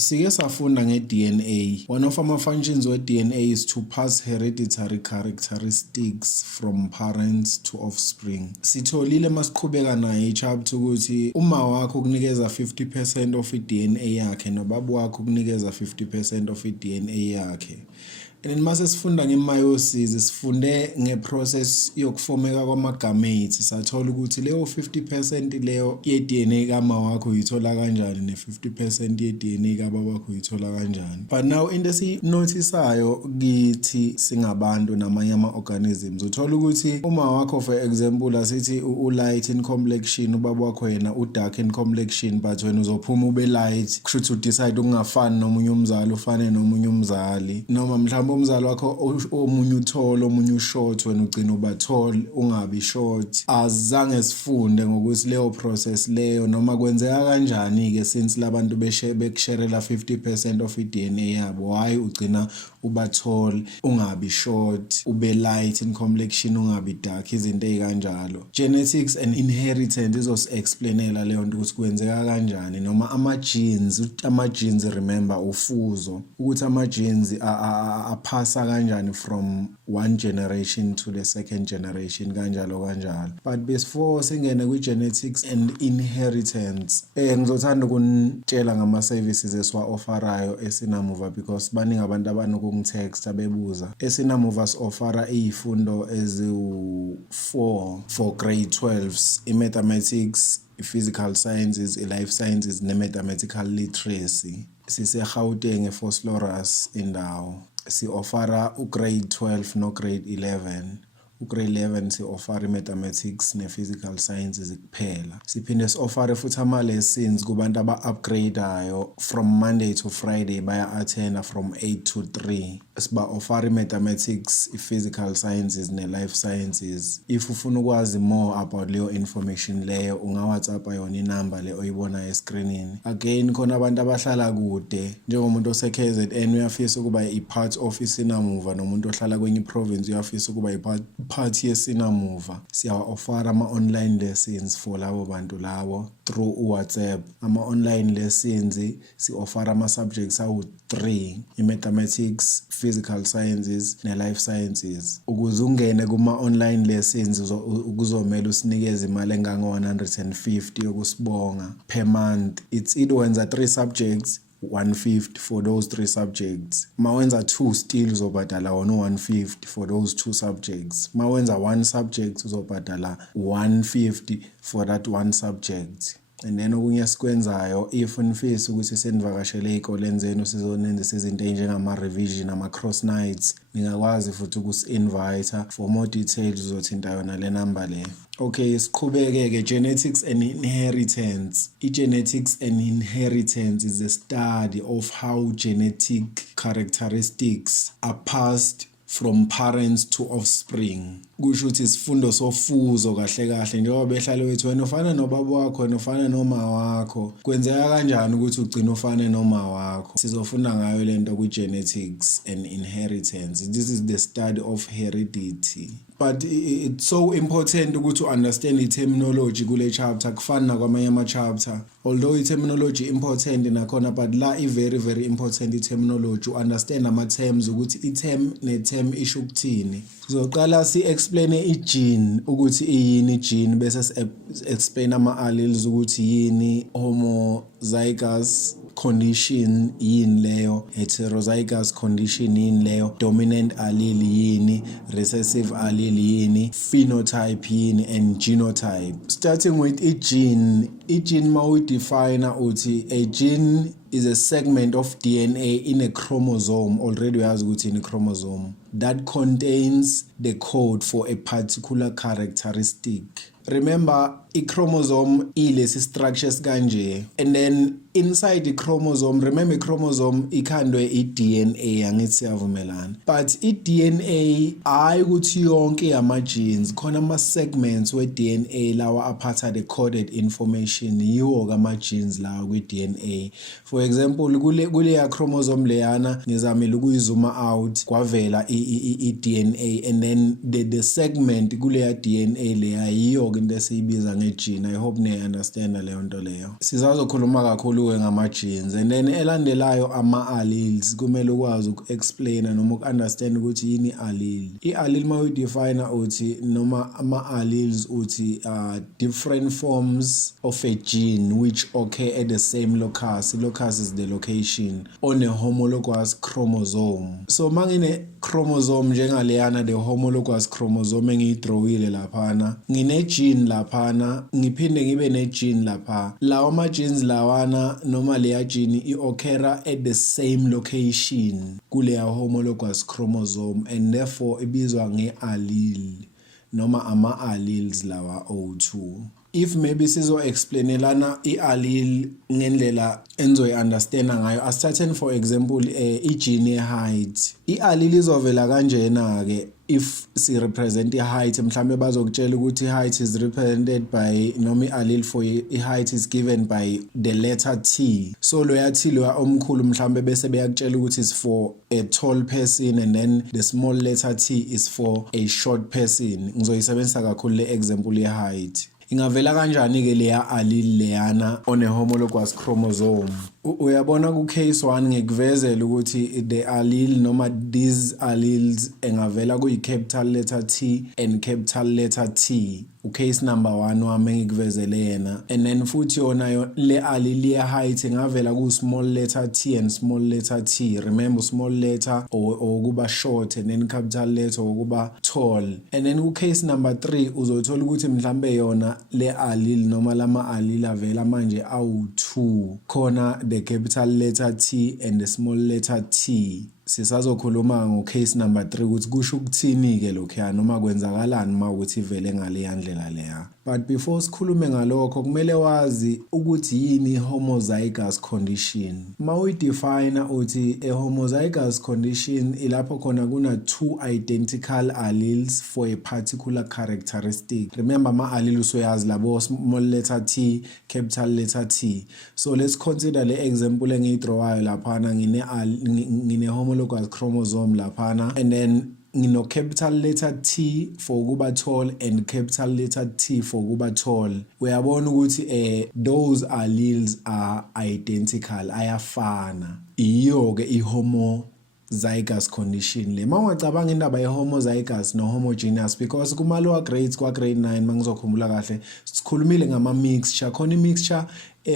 Sike safunda nge-DNA. One of our functions with DNA is to pass hereditary characteristics from parents to offspring. Sitholile masiqhubeka nayo ichapter ukuthi uma wakho kunikeza 50% of i-DNA yakhe nobaba wakho kunikeza 50% of i-DNA yakhe. And mase sifunda nge-meiosis sifunde ngeprocess yokufomeka kwama-gametes sathola ukuthi leyo 50% leyo ye-DNA kama wakho uyithola kanjani ne-50% ye-DNA kababa wakho uyithola kanjani. But now into esinotisayo kithi singabantu namanye ama-organisms uthola ukuthi uma wakho for example asithi u-light in complexion ubaba wakho yena u-dark in complexion but wena uzophuma ube light kusho udecide ukungafani nomunye umzali ufane nomunye umzali noma mhlawumbe umzali wakho omunye uthole omunye ushort wena ugcina uba tall ungabi short. Azange sifunde ngokuthi leyo process leyo noma kwenzeka kanjani ke since labantu bekusherela 50% of i-DNA yabo why ugcina uba tall ungabi short ube light in complexion ungabi dark izinto ezikanjalo. Genetics and inheritance izos-explainela leyo nto ukuthi kwenzeka kanjani noma ama-genes remember ufuzo ukuthi ama-genes aphasa kanjani from one generation to the second generation kanjalo. But before singene kwi-genetics and inheritance ngizothanda ukunitshela ngama-services esiwa-offerayo esinamuva because baningi abantu abanokungitext bebuza. Esinamuva si-offera iyifundo eziwu-4 for grade 12s i-mathematics, i-physical sciences, i-life sciences ne-mathematical literacy. Sise-Gauteng eFosloras indawo. Si-offera ugrade 12 no grade 11. Ugrade 11 si-offera i-mathematics ne-physical sciences kuphela. Siphinde si-offere futhi ama-lessons kubantu aba-upgradeayo from Monday to Friday baya-attenda from 8 to 3. Siba-offera i-mathematics, i-physical sciences ne-life sciences. If ufuna ukwazi more about leyo information leyo unga-WhatsAppa yona inamba le oyibona escreenini. Again khona abantu abahlala kude njengomuntu ose-KZN uyafisa ukuba i-part of isinamuva nomuntu ohlala kwenye i-province uyafisa ukuba i-part yesinamuva. Siyawa-offera ama-online lessons for labo bantu labo through WhatsApp. Ama-online lessons si-offera ama-subjects awu-3 i-mathematics, physical sciences ne-life sciences. Ukuze ungene kuma-online lessons kuzomela usinikeze imali engango-150 yokusibonga per month. It's either wenza 3 subjects 150 for those 3 subjects. Mawenza 2 still uzobhadala 150 for those 2 subjects. Mawenza 1 subject uzobhadala 150 for that 1 subject. And then okunye sikwenzayo if unifisa ukuthi senivakashele ezikoleni zenu sizonenzisa izinto njengama-revision ama-cross nights ningakwazi futhi ukusi-invite. For more details uzothinta yona le number le. Okay, siqhubeke-ke genetics and inheritance. I-genetics and inheritance is a study of how genetic characteristics are passed from parents to offspring. Kusho ukuthi isifundo sofuzo kahle kahle njengoba behlale wethu wena ufana nobaba wakho wena ufana noma wakho kwenzeka kanjani ukuthi ugcina ufane noma wakho. Sizofunda ngayo lento ku-genetics and inheritance. This is the study of heredity. But it's so important ukuthi understand i-terminology kule chapter kufana nakwamanye ama-chapter. Although i-terminology important nakhona but la i-very very important i-terminology understand ama-terms ukuthi i-term ne-term isho ukuthini. Sizoqala si-explain i-gene ukuthi iyini i-gene bese si-explain ama-alleles ukuthi yini homozygous condition yini leyo, heterozygous condition yini leyo, dominant allele yini, recessive allele yini, phenotype yini and genotype. Starting with i-gene mawudefine uthi a gene is a segment of DNA in a chromosome. Already uyazi ukuthi in a chromosome that contains the code for a particular characteristic. Remember, a chromosome ilesi structures kanje, and then inside the chromosome, remember chromosome ikhandwe i-DNA angithi siyavumelana. But i-DNA hayi ukuthi yonke ama-genes, khona ama-segments we-DNA lawa aphatha the coded information yiwo kama-genes lawa kwi-DNA. For example, kuleya chromosome leyana ngizamile ukuyizuma out kwavela i-DNA, and then the segment kuleya DNA leya yiyo into esiyibiza ngegene. I hope ne understand leyo nto leyo. Sizazokhuluma kakhulu ngama genes and then elandelayo ama alleles kumele ukwazi uku-explain noma uku-understand ukuthi yini allele. I-allele mawudefine uthi noma ama alleles uthi different forms of a gene which occur at the same locus. Locus is the location on a homologous chromosome. So mangine chromosome njengaleyana the homologous chromosome engiyidrawile laphana, ngine gene laphana, ngiphinde ngibe ne gene lapha. Lawa ma genes lawana noma leya gene i-occur at the same location kuleya homologous chromosome and therefore ibizwa nge-allele noma ama alleles lawa O2. If maybe sizo explainelana i-allele ngendlela enzoyi-understanda ngayo, asithatheni for example i-gene ye-height. I-allele izovela kanjena ke if si represent i-height, mhlambe bazokutshela ukuthi i-height is represented by noma i-allele for i-height is given by the letter T. So loya T loya omkhulu mhlambe bese beyakutshela ukuthi is for a tall person and then the small letter T is for a short person. Ngizoyisebenzisa kakhulu le example ye-height. Ingavela kanjani ke leya allele leyana on a homologous chromosome? Uyabona ku case 1 ngikuvezela ukuthi the allele noma these alleles engavela kuyi capital letter T and capital letter T. Case number 1 wami ngikuvezele yena, and then futhi yona le allele ye height ingavela ku small letter T and small letter T. Remember small letter or kuba short and then capital letter or kuba tall. And then ku case number 3 uzothola ukuthi mhlambe yona le allele noma lama allele avela manje awu2 khona the capital letter T and the small letter T. Sisazokhuluma ngo case number 3 ukuthi kusho ukuthini ke lokho noma kwenzakalani mawukuthi ivele ngale yandlela leya. But before sikhulume ngalokho kumele wazi ukuthi yini homozygous condition. Mawuyidefine uthi a homozygous condition ilapho khona kuna 2 identical alleles for a particular characteristic. Remember ma alleles uyazi labo small letter T, capital letter T. So let's consider le example engiyidrawayo laphana ngine homologous chromosome laphana and then ngino capital letter T for kuba tall and capital letter T for kuba tall. Uyabona ukuthi those alleles are identical, ayafana. Iyo ke i-homozygous condition le. Mawungacabanga indaba ye-homozygous no homogeneous because kuma lower grades kwa grade 9 mangizokhumbula kahle sikhulumile ngama mixture. Khona i-mixture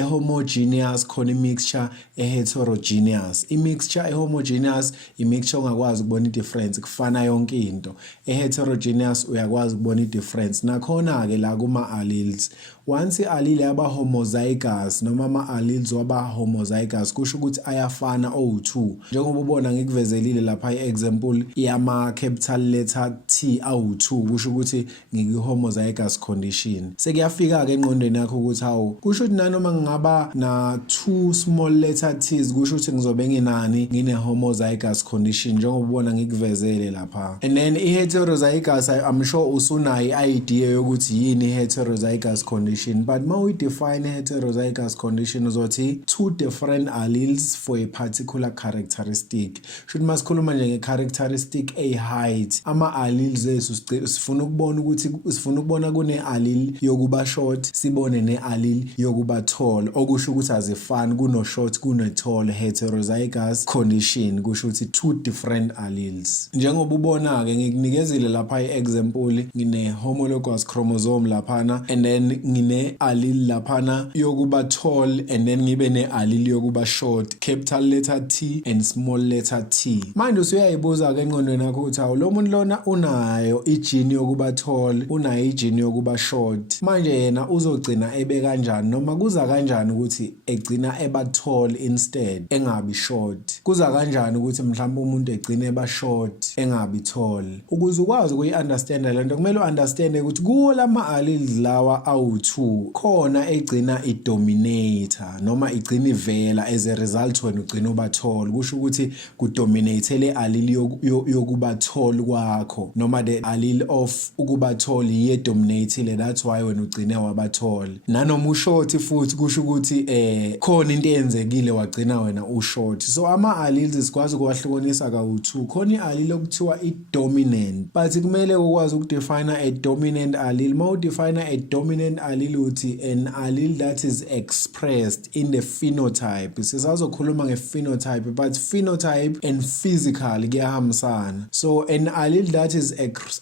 homogeneous khona mixture heterogeneous. I-mixture homogeneous i-mixture ongakwazi ukubona i-difference kufana yonke into. Heterogeneous uyakwazi ukubona i-difference. Nakhona ke la kuma alleles once i-allele yaba homozygous noma ama alleles waba homozygous kusho ukuthi ayafana O2 njengoba ubona ngikuvezelile lapha i-example yama capital letter T awu2 kusho ukuthi ngiki-homozygous condition. Sekuyafika ke engqondweni yakho ukuthi hawu kusho ukuthi nanoma ngaba na 2 small letter T's kusho ukuthi ngizobe nginani ngine homozygous condition njengoba ubona ngikuvezele lapha. And then i-heterozygous I'm sure usunayo i-idea yokuthi yini heterozygous condition, but ma we define heterozygous condition uzothi 2 different alleles for a particular characteristic. Should masikhuluma nje nge-characteristic height ama alleles esu sifuna ukubona kune allele yokuba short sibone ne allele yokuba tall okusho ukuthi azifani kuno short kuno tall. Heterozygous condition kusho ukuthi 2 different alleles. Njengoba ubona ke ngikunikezile lapha i-example ngine homologous chromosome laphana and then ngine allele laphana yokuba tall and then ngibe ne allele yokuba short, capital letter T and small letter T. Manje usuyayibuza ke engqondweni yakho ukuthi awu lo muntu lona unayo igene yokuba tall, unayo igene yokuba short. Manje yena uzogcina ebe kanjani noma kuza kanjani ukuthi egcina eba tall instead engabi short? Kuza kanjani ukuthi mhlawumbe umuntu egcine eba short engabi tall? Ukuze ukwazi ukuyi-understand lento kumele u-understand ukuthi kuwo lama alleles lawa awu2 khona egcina i-dominator noma igcina ivela as a result when ugcina uba tall. Kusho ukuthi kudominate le allele yokuba tall kwakho noma the allele of ukuba tall iye dominate. That's why when ugcine waba tall nanoma ushort futhi kusho ukuthi khona into eyenzekile wagcina wena ushort. So ama alleles sikwazi ukwahlukanisa kawu2. Khona iallele okuthiwa idominant, but kumele ukwazi ukudefine a dominant allele. Uma udefine a dominant allele uthi an allele that is expressed in the phenotype. Sisazokhuluma ngephenotype, but phenotype and physical kuyahambisana. So an allele that is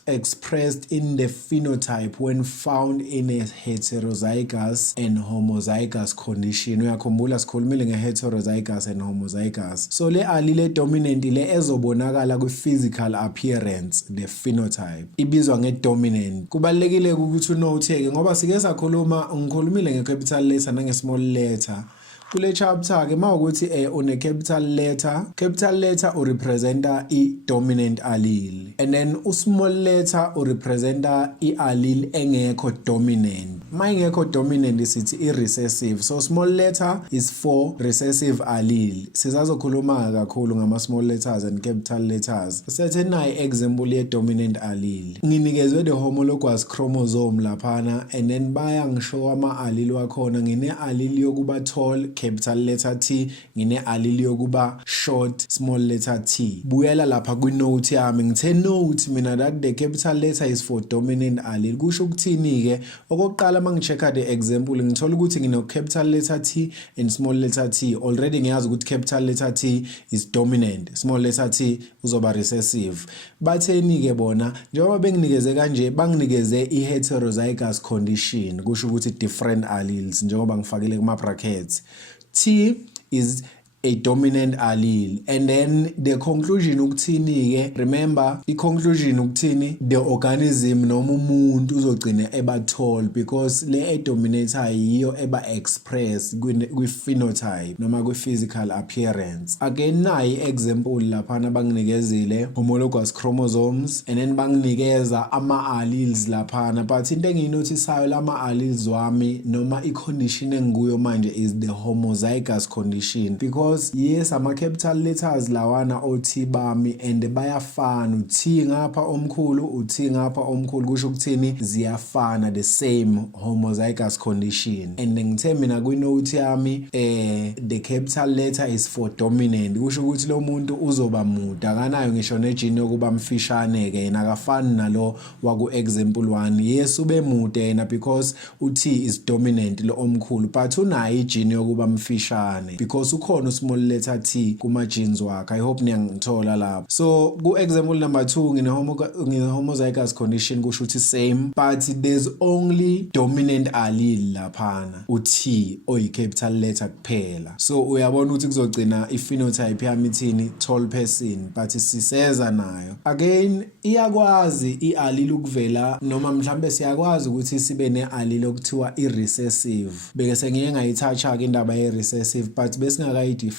expressed in the phenotype when found in a heterozygous and homozygous condition. Uyakhumbula sikhulumile nge-heterozygous and homozygous. So le allele dominant ile ezobonakala kwi-physical appearance, the phenotype, ibizwa nge-dominant. Kubalulekile ukuthi unote-ke ngoba sike sakhuluma, ngikhulumile nge-capital letter nange-small letter. Kule chapter ke mawukuthi une capital letter urepresenta i-dominant allele, and then usmall letter urepresenta i-allele engekho dominant. Mayingekho dominant sithi i-recessive. So small letter is for recessive allele. Sisazokhuluma kakhulu ngama small letters and capital letters. Sethe nayi example ye dominant allele. Nginikezwe the homologous chromosome laphana, and then baya ngisho ama allele wakhona. Ngine allele yokuba tall, capital letter T, ngine allele yokuba short, small letter t. Buyela lapha kwi note yami ngithe note mina that the capital letter is for dominant allele. Kusho ukuthini ke? Okokuqala mangichecka the example ngithola ukuthi ngine capital letter T and small letter t. Already ngiyazi ukuthi capital letter T is dominant, small letter t uzoba recessive. Batheni ke bona njengoba benginikeze kanje banginikeze i-heterozygous condition, kusho ukuthi different alleles njengoba ngifakile kuma brackets. T is a dominant allele, and then the conclusion ukuthini ke? Remember the conclusion ukuthini? The organism noma umuntu uzogcina eba tall because le dominator yiyo eba express kwi phenotype noma kwi physical appearance. Again nayi example laphana banginikezile homologous chromosomes, and then banginikeza ama alleles laphana, but into engiyinotisayo lama alleles wami noma I condition engikuyo manje is the homozygous condition, because yes ama capital letters lawana OT bami and bayafana, uT ngapha omkhulu uT ngapha omkhulu, kusho ukuthini ziyafana, the same homozygous condition. And ngithe mina kwi note yami the capital letter is for dominant, kusho ukuthi lo muntu uzoba mude, akanayo ngisho negene yokuba mfishane ke, yena akafani nalo waku example 1. Yes ube mude yena because uT is dominant lo omkhulu, but unayo igene yokuba mfishane because ukhona small letter T kuma genes wakhe. I hope niyangithola lapho. So ku example number 2 ngine homozygous condition, kusho ukuthi same, but there's only dominant allele laphana, uT oyi capital letter kuphela. So uyabona ukuthi kuzogcina I phenotype yami ithini, tall person, but siseza nayo. Again iyakwazi iallele ukuvela noma mhlambe siyakwazi ukuthi sibe neallele okuthiwa i-recessive. Beke sengike ngayithatha ke indaba ye-recessive, but besingakayidefine.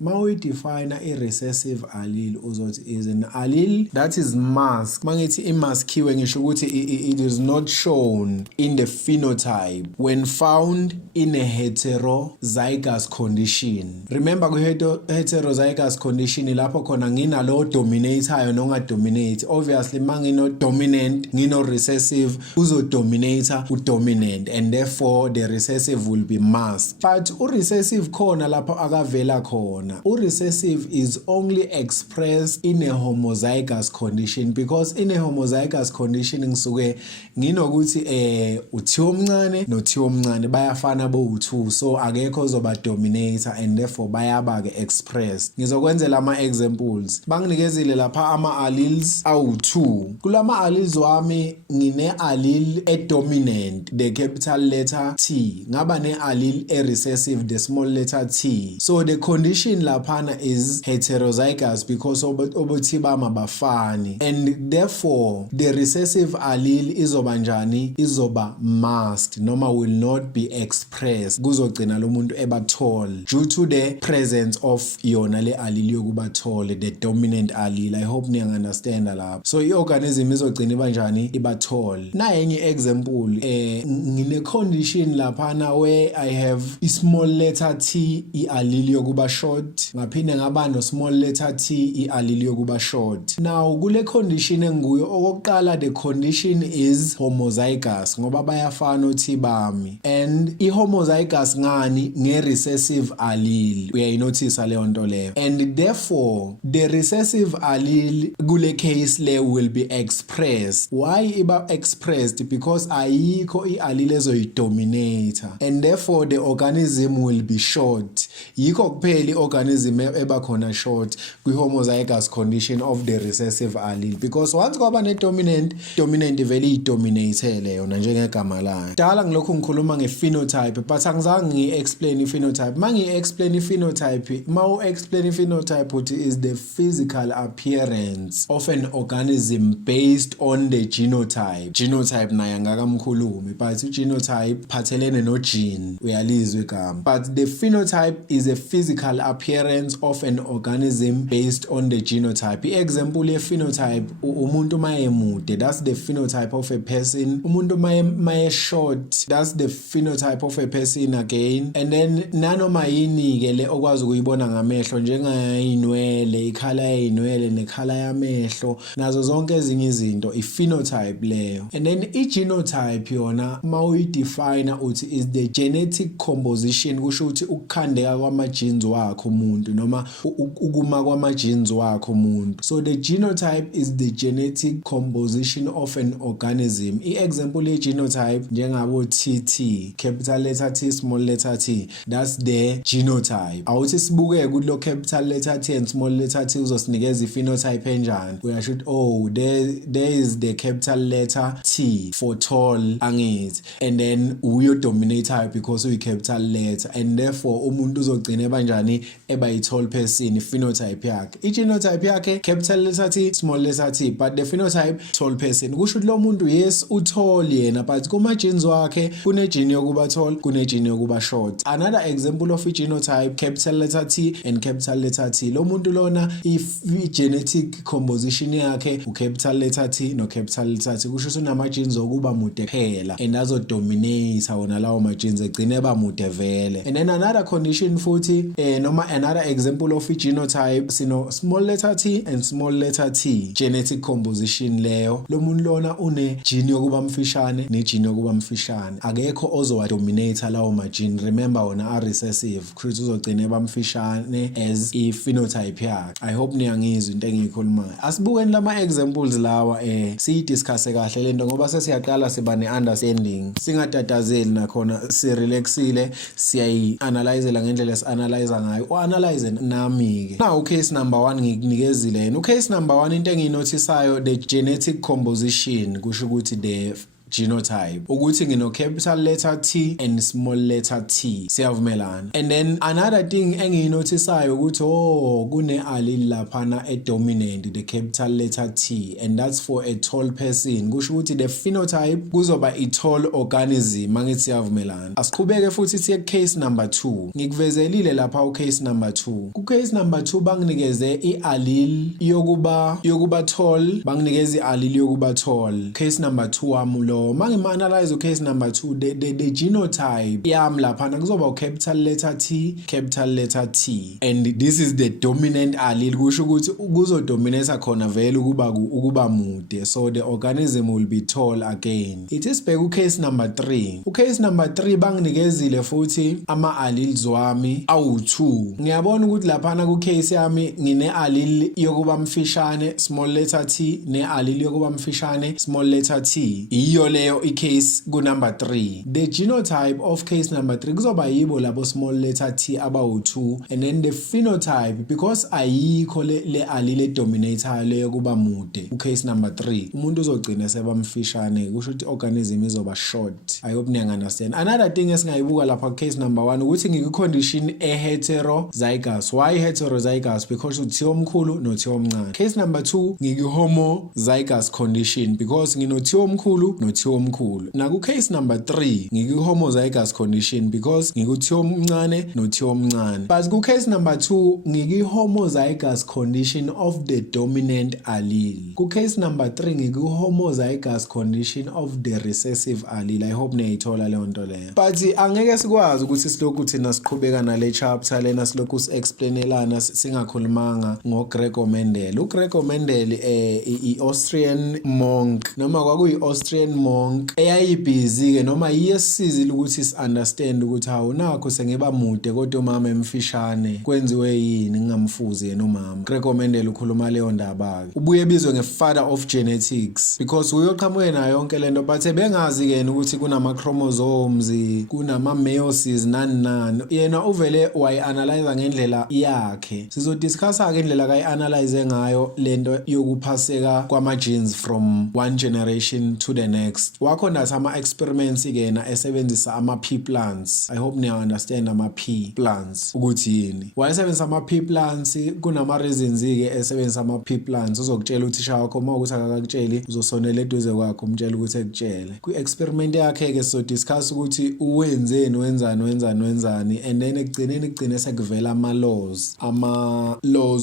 Mawu define i-recessive allele uzothi is an allele that is masked. Mangithi imaskiwe ngisho ukuthi it is not shown in the phenotype when found in a heterozygous condition. Remember ku heterozygous condition lapho khona nginalo dominator nonga dominate. Obviously mangino dominant ngino recessive uzo dominator udominant, and therefore the recessive will be masked. But recessive khona lapho akavela khona. Recessive is only expressed in a homozygous condition, because in a homozygous condition ngisuke nginokuthi uthi omncane nothi omncane bayafana bo2, so akekho ozoba dominator and therefore bayaba ke express. Ngizokwenzela ama examples. Banginikezile lapha ama alleles awu2. Kulama alleles wami ngine allele dominant, the capital letter T, ngaba ne allele recessive, the small letter t. So the condition laphana is heterozygous because obuthi bama bafani, and therefore the recessive allele izoba njani, izoba masked noma will not be expressed, kuzogcina lo muntu eba tall due to the presence of yona le allele yokuba tall, the dominant allele. I hope niya understand lapho. So i-organism izogcina iba njani, iba tall. Na enye example ngine condition laphana where I have a small letter t, i-allele yokuba short, ngaphinde ngaba no small letter t i-allele yokuba short. Now kule condition engikuyo okokuqala the condition is homozygous ngoba bayafana uthi bami, and i-homozygous ngani nge-recessive allele, uyayinothisa leyo nto leyo, and therefore the recessive allele kule case le will be expressed. Why iba expressed? Because ayikho i-allele ezoyidominator, and therefore the organism will be short. Yikho kuphela i-organism eba khona short kwi-homozygous condition of the recessive allele, because once kwaba ne-dominant vele iyidominatele yona njengegama layo. Dala ngilokhu ngikhuluma nge-phenotype but angizange ngi-explain i-phenotype. Ma ngi-explain i-phenotype, ma u-explain i-phenotype uthi is the physical appearance of an organism based on the genotype. Genotype naye angakamkhulumi but i-genotype phathelene no-gene, uyalizwa igama. But the phenotype is a physical appearance of an organism based on the genotype. I-example ye-phenotype, umuntu mayemude, that's the phenotype of a person. Umuntu maye short, that's the phenotype of a person again. And then nanoma yini ke le okwazi ukuyibona ngamehlo njengayinwele, ikhala yinwele nekhala yamehlo, nazo zonke ezinye izinto i-phenotype leyo. And then i-genotype yona ma uyidefine uthi is the genetic composition, kusho ukuthi ukukhandeka kwama-genes wakho umuntu noma ukuma kwama-genes wakho umuntu. So the genotype is the genetic composition of an organism. I-example ye-genotype njengabo TT, capital letter T, small letter t, that's the genotype. Awuthi sibuke kulo capital letter T and small letter t uzosinikeza i-phenotype enjani, uyasho ukuthi oh there is the capital letter T for tall, angithi, and then uyo-dominator because uyi-capital letter, and therefore umuntu uzogcina ebanjani eba yi-tall person, i-phenotype yakhe. I-genotype yakhe capital letter T, small letter t, but the phenotype tall person. Kusho ukuthi lo muntu yes u-tall yena but kuma-genes wakhe kune-gene yokuba tall, kune-gene yokuba short. Another example of i-genotype, capital letter T and capital letter T. Lo muntu lona i-genetic composition yakhe u-capital letter T no-capital letter T. Kusho ukuthi unama-genes okuba mude phela and azo-dominate wona lawo ma-genes egcine eba mude vele. And then another condition futhi noma another example of i-genotype sino small letter T and small letter T genetic composition leyo. Lo muntu lona une-gene yokuba mfishane ne-gene yokuba mfishane, akekho ozowa-dominate lawo ma-gene. Remember wona are-recessive, kusho uzogcina eba mfishane as i-phenotype yakhe. I hope niyangizwa into engiyikhulumayo. Asibukeni lama-examples lawa siyidiscusse kahle lento ngoba sesiyaqala siba ne-understanding, singatatazeli nakhona si-relaxile, siyayi-analyzela ngendlela esi-analyza ngayo, o-analyze nami-ke. Now case number 1 ngikunikezile yena. Case number 1 into engiyinothisayo, the genetic composition, kusho ukuthi the genotype, ukuthi ngino capital letter T and small letter t, siyavumelana. And then another thing engiyinotisayo ukuthi kune allele laphana e-dominant, the capital letter T, and that's for a tall person. Kusho ukuthi the phenotype kuzoba i-tall organism, mangithi siyavumelana. Asiqhubeke futhi siye case number 2. Ngikuvezelile lapha u-case number 2. Ku-case number 2 banginikeze i-allele yokuba tall, banginikeze i-allele yokuba tall. Case number 2 wami mangima-analyze u-case number 2, the genotype yami laphana kuzoba u-capital letter T, capital letter T, and this is the dominant allele. Kusho ukuthi kuzodominate khona vele ukuba mude, so the organism will be tall again. Ithi sibheke u-case number 3. U-case number 3 banginikezile futhi ama-alleles wami awu-2. Ngiyabona ukuthi laphana ku-case yami ngine-allele yokuba mfishane, small letter T, ne-allele yokuba mfishane, small letter T. Iyo leyo i-case ku-number 3. The genotype of case number 3 kuzoba yibo labo small letter T abawu-2, and then the phenotype, because ayikho le allele dominator leyo kuba mude u-case number 3, umuntu uzogcina sebamfishane, kusho ukuthi organism izoba short. I hope niyangu-understand. Another thing esingayibuka lapha case number 1 ukuthi ngikwi-condition e-heterozygous. Why heterozygous? Because uthiwa omkhulu nothiwa omncane. Case number 2 ngikwi-homozygous condition because nginothiwa omkhulu nothiwa ngikuthiwa omkhulu. Naku case number 3 ngiki-homozygous condition because ngikuthiwa omncane nothiwa omncane. But ku case number 2 ngiki-homozygous condition of the dominant allele. Ku case number 3 ngiki-homozygous condition of the recessive allele. I hope niyayithola leyo nto leyo. But angeke sikwazi ukuthi silokhu thina siqhubeka nale chapter lena silokhu si-explainelana singakhulumanga ngoGregor Mendel. uGregor Mendel i-Austrian monk noma kwakuyi-Austrian monk eyayibhizi ke noma yiyesizile ukuthi si-understand ukuthi hawu nakho sengiba mude kodwa umama emfishane kwenziwe yini ngingamfuzi yena umama. Gregor Mendel ukhuluma leyo ndaba ke. Ubuye ebizwe nge-father of genetics because uyoqhamuke nayo yonke lento but bengazi ke ukuthi kunama chromosomes kunama meiosis nani yena uvele wayi-analyze ngendlela yakhe. Sizodiscussa ke indlela kayi-analyze ngayo lento yokuphaseka kwama-genes from one generation to the next. Wakhona ama-experiments kena esebenzisa ama-pea plants. I hope niya understand ama-pea plants ukuthi yini. Wayesebenzisa ama-pea plants kunama reasons ke esebenzisa ama-pea plants. Uzokutshela uthisha wakho uma ukuthi akakutsheli uzosonela eduze kwakho umtshela ukuthi ekutshele. Kwi-experiment yakhe ke so discuss ukuthi uwenzeni wenzani and then ekugcine sekuvela ama-laws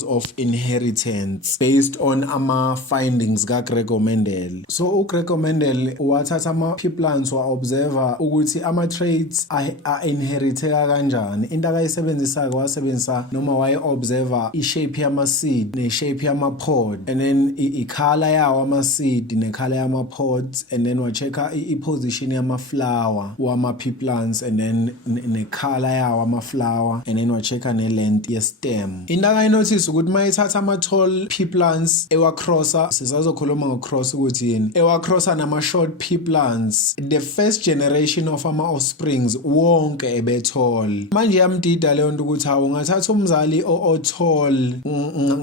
of inheritance based on ama-findings kaGregor Mendel. So uGregor Mendel wathatha ama-pea plants wa-observer ukuthi ama-traits a-inheriteka kanjani. Into akayisebenzisa-ke wasebenzisa noma wayi-observer i-shape yama-seed ne-shape yama-pod and then i-color yawo ama-seed ne-color yama-pods and then wa-checka i-position yama-flower wama-pea plants and then ne-color yawo ama-flower and then wa-checka ne-length ye-stem. Into akayinothisa ukuthi mayithatha ama-tall pea plants ewacrossa sisazokhuluma ngocross ukuthi yini ewacrossa nama-short pea plants the first generation of ama-offsprings wonke ebetall. Manje yamdida leyo nto ukuthi hawu ungathatha umzali o-tall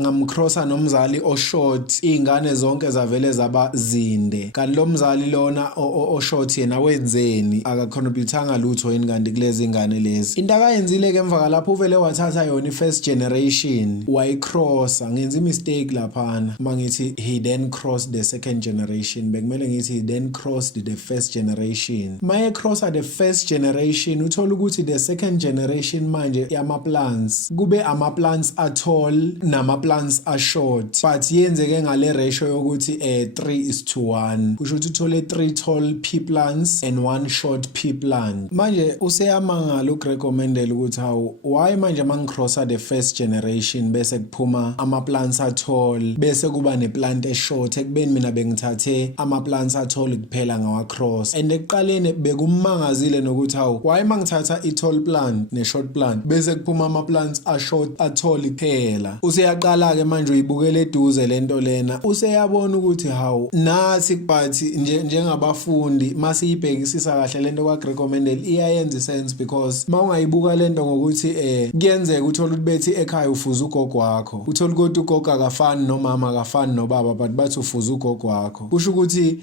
ngamcrossa nomzali o-short iy'ngane zonke zavele zaba zinde kanti lo mzali lona o-short yena wenzeni akacontributanga lutho yini kanti kulezi ngane lezi. Into akayenzile ke emva kalapho uvele wathatha yona i-first generation wayicrossa. Ngenza i-mistake laphana uma ngithi he then crossed the second generation bekumele ngithi he then crossed the first generation. Maye crossa the first generation uthola ukuthi the second generation manje yama-plants kube ama-plants a-tall nama-plants a-short but yenzeke ngale ratio yokuthi 3:1 kusho ukuthi uthole 3 tall pea plants and 1 short pea plant. Manje useyamangala uGregor Mendel ukuthi hawu why manje mangicrossa the first generation bese kuphuma ama-plants a-tall bese kuba ne-plant e-short ekubeni mina bengithathe ama-plants a-tall kuphela ngawacross and ekuqaleni bekumangazile nokuthi hawu why mangithatha i-tall plant ne-short plant bese kuphuma ama-plants a-short a-tall kuphela. Useyaqala ke manje uyibukela eduze lento lena useyabona ukuthi hawu nathi but njengabafundi masiyibhekisisa kahle lento kaGregor Mendel iyayenza sense because mawungayibuka lento ngokuthi kuyenzeka uthola ukuthi bethi ekhaya ufuza ugogo wakho uthola ukuthi ugogo akafani nomama akafani nobaba but bathi ufuza ugogo wakho kusho ukuthi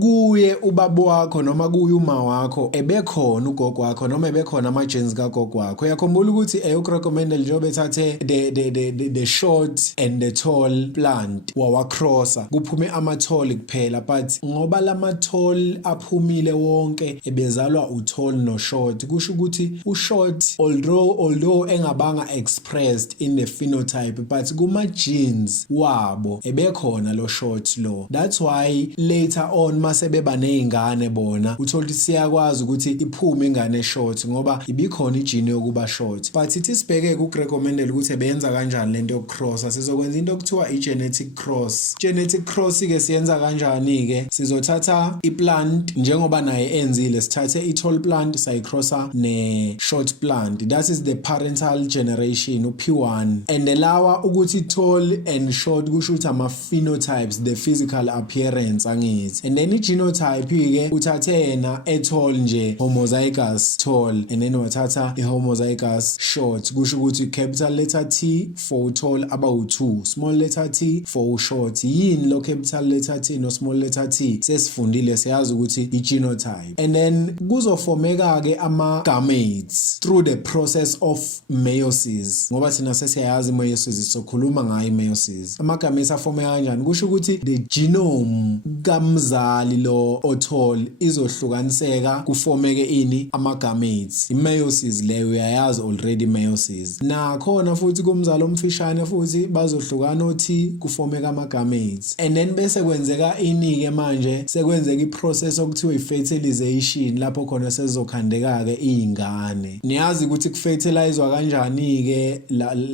kuye ubaba wakho noma kuye uma wakho ebekhona ugogo wakho noma ebekhona ama-genes kagogo wakho. Uyakhumbula ukuthi uGregor Mendel njengoba ethathe the short and the tall plant wawacrossa kuphume ama-tall kuphela but ngoba lama-tall aphumile wonke ebezalwa u-tall no-short kusho ukuthi u-short although engabanga expressed in the phenotype but kuma-genes wabo ebekhona lo short lo. That's why later on masebeba ney'ngane bona uthola ukuthi siyakwazi ukuthi iphume ingane short ngoba ibikhona igene yokuba short. But ithi sibheke kuGregor Mendel ukuthi benza kanjani lento yokukrossa sizokwenza into okuthiwa i-genetic cross. Genetic cross ke siyenza kanjani ke sizothatha i-plant njengoba naye enzile sithathe i-tall plant sayicrossa ne-short plant that is the parental generation P1 and lawa ukuthi tall and short kusho ukuthi ama-phenotypes the physical appearance angithi and then i-genotype ke uthathe yena e-tall nje homozygous tall and then wathatha i-homozygous short kusho ukuthi capital letter T for tall abawu2 small letter T for short yini lo capital letter T no small letter T sesifundile siyazi ukuthi i-genotype and then kuzofomeka ke ama-gametes through the process of meiosis ngoba thina sesiyazi meiosis sokhuluma ngayo meiosis. Ama-gametes afomeka kanjani kusho ukuthi the genome kamzali lo othol izohlukaniseka kufomeke ini ama-gametes. I-meiosis leyo uyayazi already meiosis. Nakhona futhi kumzalo omfishane futhi bazohlukana othi kufomeka ama-gametes. And then bese kwenzeka ini-ke manje sekwenzeka i-process okuthiwa i-fertilization lapho khona sezokhandeka-ke iy'ngane. Niyazi ukuthi ku-fertilizwa kanjani-ke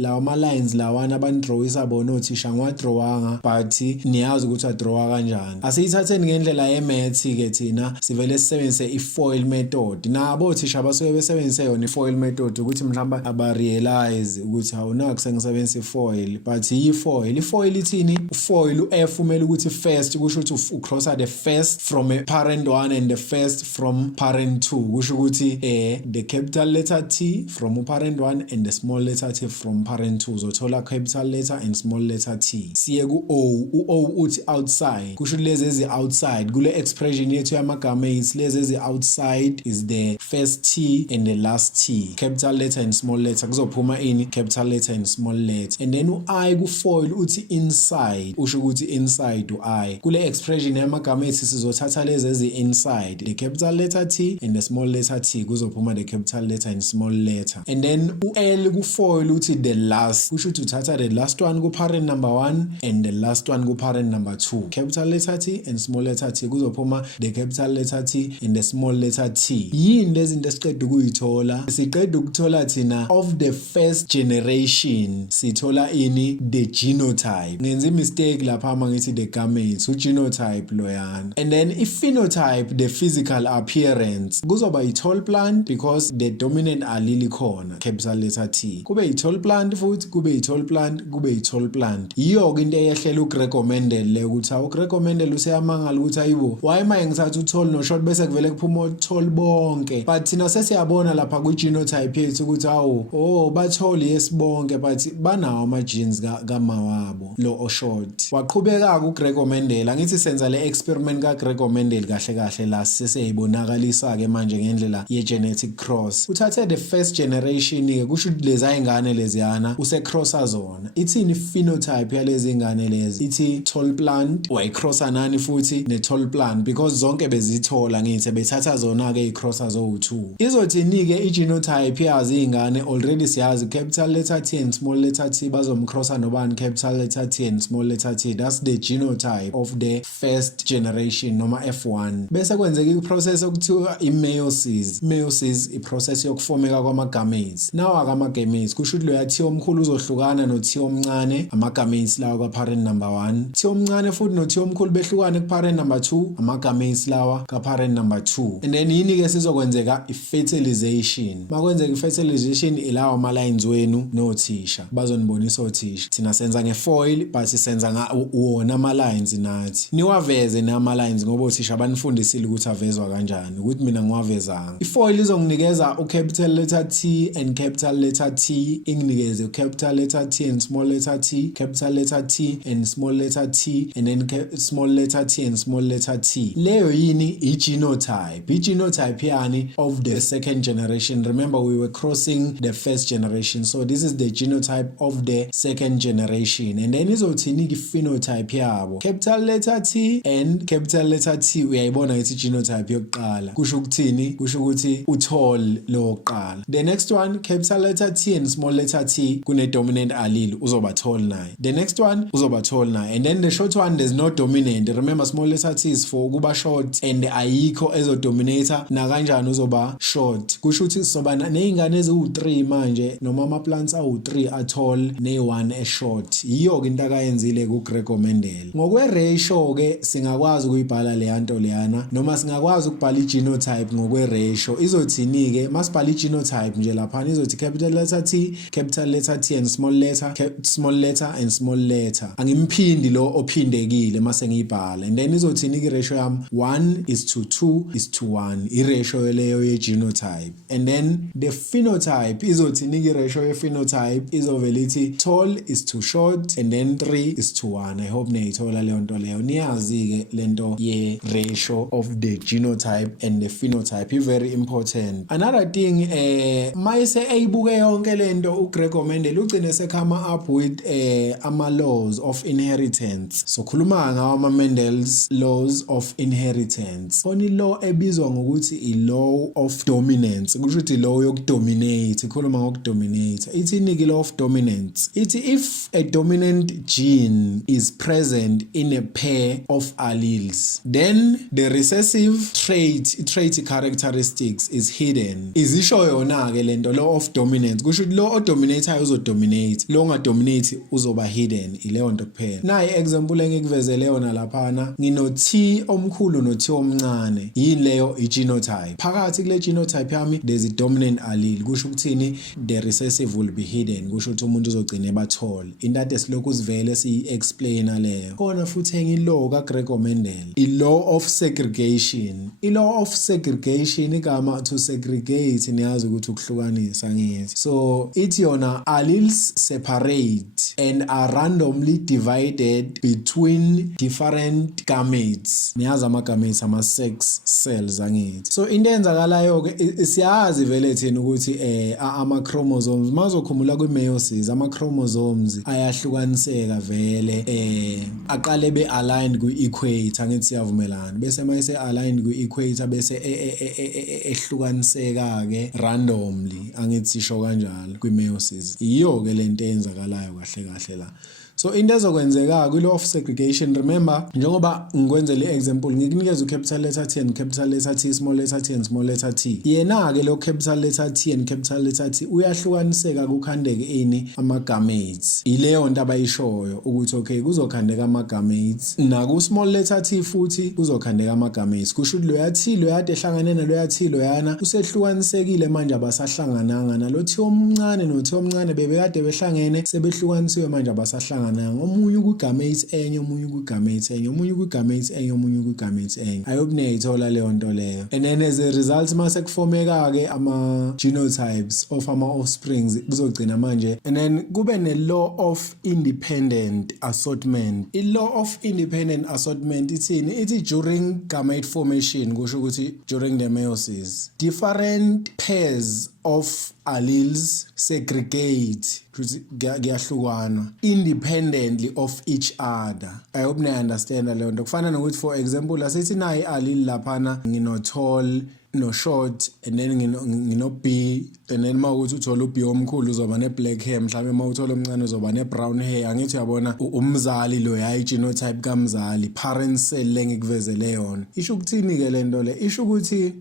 lawa ma-lines lawana abanidrawisa bona othisha ngiwadrawanga but niyazi ukuthi adrawa kanjani. Asiyithatheni ngendlela ye-math-ke thina sivele sisebenzise i-foil method. Nabo othisha abasuke besebenzise yona i-foil method ukuthi mhlawumbe aba-realize ukuthi awunaki sengisebenzisa i-foil but i-foil. I-foil ithini? U-foil u-F umele ukuthi first kusho ukuthi ucrossa the first from a parent 1 and the first from parent 2. Kusho ukuthi the capital letter T from parent 1 and the small letter T from parent 2. Uzothola capital letter and small letter T. Siye ku-O. U-O uthi outside. Kusho lezi ezi outside. Kule expression yethu yama-gametes lezi ezi outside is the first T and the last T. Capital letter and small letter. Kuzophuma ini? Capital letter and small letter. And then u-I ku-foil uthi inside. Usho ukuthi inside u-I. Kule expression yama-gametes sizothatha lezi ezi inside. The capital letter T and the small letter T. Kuzophuma the capital letter and small letter. And then u-L ku-foil uthi the last. Kusho ukuthi uthatha the last one ku-parent number 1 and the last one ku-parent number 2. Capital letter T and small letter T. Kuzophuma the capital letter T and the small letter T. Yini lezi zinto siqeda ukuyithola? Siqeda ukuthola thina of the first generation sithola ini? The genotype. Ngenza i-mistake lapha mangithi the gametes. U-genotype loyana. And then i-phenotype, the physical appearance. Kuzoba i-tall plant because the dominant allele khona. Capital letter T. Kube i-tall plant futhi, kube i-tall plant, kube i-tall plant. Yiyo-ke into eyehlela uGregor Mendel le ukuthi uGregor Mendel useyamangala ukuthi ayibo why ma ngithatha u-tall no-short bese kuvele kuphuma u-tall bonke. But thina sesiyabona lapha ku-genotype yethu ukuthi ba-tall yes bonke but banawo ama-genes kama wabo lo o-short. Waqhubeka-ke uGregor Mendel. Angithi senza le experiment kaGregor Mendel kahle kahle la seseyibonakalisake manje ngendlela ye-genetic cross. Uthathe the first generation-ke kusho ukuthi lezi ay'ngane leziyana usecrossa zona. Ithini phenotype yalezi ngane lezi? Ithi tall plant. Wayicrossa nani futhi? Ne-tall plant because zonke bezithola ngithi bethatha zona-ke i-crossa zo-2. Izothini-ke i-genotype yazi iy'ngane already siyazi capital letter T and small letter T bazomcrossa nobani capital letter T and small letter T. That's the genotype of the first generation noma F1. Bese kwenzeka i-process okuthiwa i-meiosis. Meiosis i-process yokufomeka kwama-gametes. Nawa kama-gametes kusho ukuthi loya T omkhulu uzohlukana no T omncane ama-gametes lawa ka-parent number 1. T omncane futhi no T omkhulu behlukane ku-parent number 2 ama-gametes lawa ka-parent number 2. And then yini-ke sizokwenzeka i-fertilization. Makwenzeka i-fertilization ilawa ama-lines wenu nothisha bazonibonisa othisha. Thina senza nge-foil but senza wona ama-lines nathi. Niwaveze nama-lines ngoba othisha banifundisile ukuthi avezwa kanjani ukuthi mina ngiwavezanga. I-foil izonginikeza u-capital letter T and capital letter T, inginikeze u-capital letter T and small letter T, capital letter T and small letter T, and then small letter T and small letter T. Leyo yini? I-genotype. I-genotype yani of the second generation. Remember we were crossing the first generation, so this is the genotype of the second generation. And then izothini i-phenotype yabo? Capital letter T and capital letter T uyayibona ithi genotype yokuqala. Kusho ukuthini? Kusho ukuthi u-tall lo oqala. The next one capital letter T and small letter T kune dominant allele uzoba tall naye. The next one uzoba tall naye. And then the short one there's no dominant. Remember small letter T is for kuba short and ayikho ezodominator na kanjani uzoba short. Kusho ukuthi soba nezingane eziwu3 manje noma ama plants awu3 a tall ne1 e short. Yiyo ke into akayenzile kuGregor Mendel. Ngokwe ratio ke singakwazi ukuyibhala le yanto leyana noma singakwazi ukubhala i-genotype ngokwe ratio. Izothini ke masibhala i-genotype nje lapha izothi capital letter T, capital letter T and small letter and small letter. Angimphindi lo ophindekile mase ngiyibhala. And then izothini ke ratio yami 1:2:1 i ratio leyo ye genotype. And then the phenotype izothini ke ratio ye phenotype izovela ithi tall is to short and then 3:1. I hope niyithola leyo nto leyo. Niyazi ke lento ye ratio of the genotype and the phenotype is very important. Another thing mayise eyibuke yonke lento uGregor Mendel ugcine sekhama up with ama laws of inheritance. So khuluma ngawo ama Mendel's laws laws of inheritance. Khona ilaw ebizwa ngokuthi i-law of dominance. Kusho ukuthi law yokudominate, ikhuluma ngokudominate. Ithi inika law of dominance. Ithi if a dominant gene is present in a pair of alleles, then the recessive trait characteristics is hidden. Izisho yona ke lento law of dominance. Kusho ukuthi lo odominateayo uzodominate, lo ongadominate uzoba hidden. Ileyo nto kuphela. Nayi example engikuvezele yona laphana, ngino T omkhulu no T omncane. Yini leyo i-genotype. Phakathi kule genotype yami there's a dominant allele. Kusho ukuthini the recessive will be hidden. Kusho ukuthi umuntu uzogcina ebathole. Into esilokhu sivele siyi-explaina leyo. Khona futhi enye ilaw kaGregor Mendel, i-law of segregation. I-law of segregation igama to segregate niyazi ukuthi ukuhlukanisa ngithi. So ithi yona alleles separate and are randomly divided between different gametes. Niyazi ama-gametes ama-sex cells angithi. So into eyenzakalayo ke siyazi vele thina ukuthi ama-chromosomes mazokhumula kwi-meiosis ama-chromosomes ayahlukaniseka vele aqale be-aligned kwi-equator ngithi siyavumelana bese mayise aligned kwi-equator bese ehlukaniseka ke randomly angithi sisho kanjalo kwi-meiosis. Iyo ke lento eyenzakalayo kahle kahle la. So into ezokwenzeka kwi-law of segregation, remember njengoba ngikwenzele example ngikunikeza u-capital letter T and capital letter T, small letter T and small letter T. Yena ke lo capital letter T and capital letter T uyahlukaniseka kukhandeke ini ama-gametes. Ileyo nto abayishoyo ukuthi okay kuzokhandeka ama-gametes naku small letter T futhi kuzokhandeka ama-gametes. Kusho ukuthi loya T loyade ehlangane naloya T loyana usehlukanisekile manje abasahlangananga nalo T omncane no T omncane bebekade behlangene sebehlukanisiwe manje abasahlangana. Omunye kwi-gamete enye omunye kwi-gamete enye omunye kwi-gamete enye omunye kwi-gamete enye. I hope niyayithola leyo nto leyo. And then as a result mase kufomeka ke ama-genotypes of ama-offsprings kuzogcina manje. And then kube ne-law of independent assortment. I-law of independent assortment ithini? Ithi during gamete formation kusho ukuthi during the meiosis different pairs of alleles segregate kuyahlukana independently of each other. I hope you understand leyo nto. Kufana nokuthi for example asithi nayi allele laphana ngino tall no short and then ngino B and then mawukuthi uthola uB omkhulu uzoba ne black hair mhlawumbe mawuthola omncane uzoba ne brown hair. Angithi uyabona umzali lo yayi genotype kamzali parent cell lengikuvezele yona. Isho ukuthini ke lento le? Isho ukuthi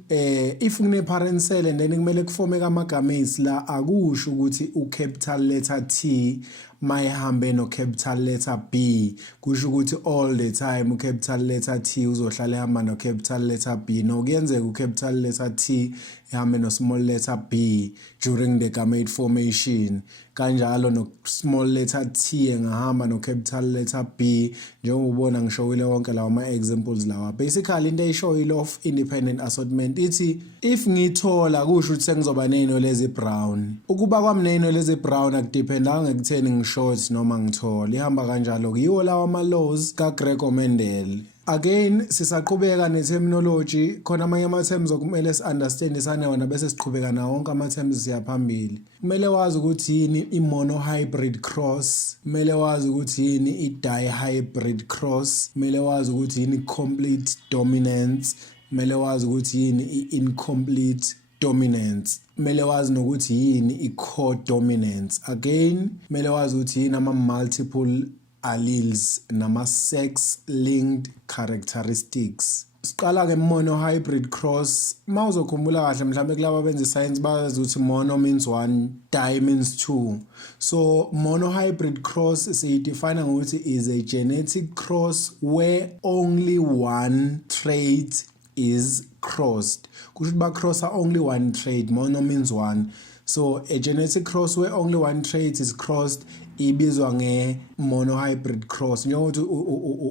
if une parent cell and then kumele kufome ama-gametes la akusho ukuthi u-capital letter T mayihambe no capital letter B kusho ukuthi all the time u-capital letter T uzohlala ehamba no capital letter B. No kuyenzeka u-capital letter T ihambe no small letter B during the gamete formation. Kanjalo no small letter T engahamba no capital letter B njengobona ngishowile wonke lawa ama-examples lawa. Basically into eyishoyo i-law of independent assortment ithi if ngithola kusho ukuthi sengizoba ney'nwele lezi brown. Ukuba kwami ney'nwele lezi brown akudependanga ekutheni ngishort noma ngithola. Ihamba kanjalo yiwo lawa ama-laws kaGregor Mendel. Again sisaqhubeka ne-terminology khona amanye ama-terms okumele si-understand sanewona bese siqhubeka nawo wonke ama-terms siyaphambili. Kumele wazi ukuthi yini i-monohybrid cross, kumele wazi ukuthi yini i-dihybrid cross, kumele wazi ukuthi yini complete dominance, kumele wazi ukuthi yini i-incomplete dominance, kumele wazi nokuthi yini i-codominance. Again kumele wazi ukuthi yini ama-multiple alleles nama-sex linked characteristics. Siqala ke monohybrid cross. Mawuzokhumbula kahle mhlawumbe kulabo benza science bazi ukuthi mono means 1, di means 2. So monohybrid cross siyidefine ngokuthi is a genetic cross where only one trait is crossed. Kusho ukuthi ba-crossa only one trait. Mono means 1. So a genetic cross where only one trait is crossed ibizwa nge-monohybrid cross. Njengokuthi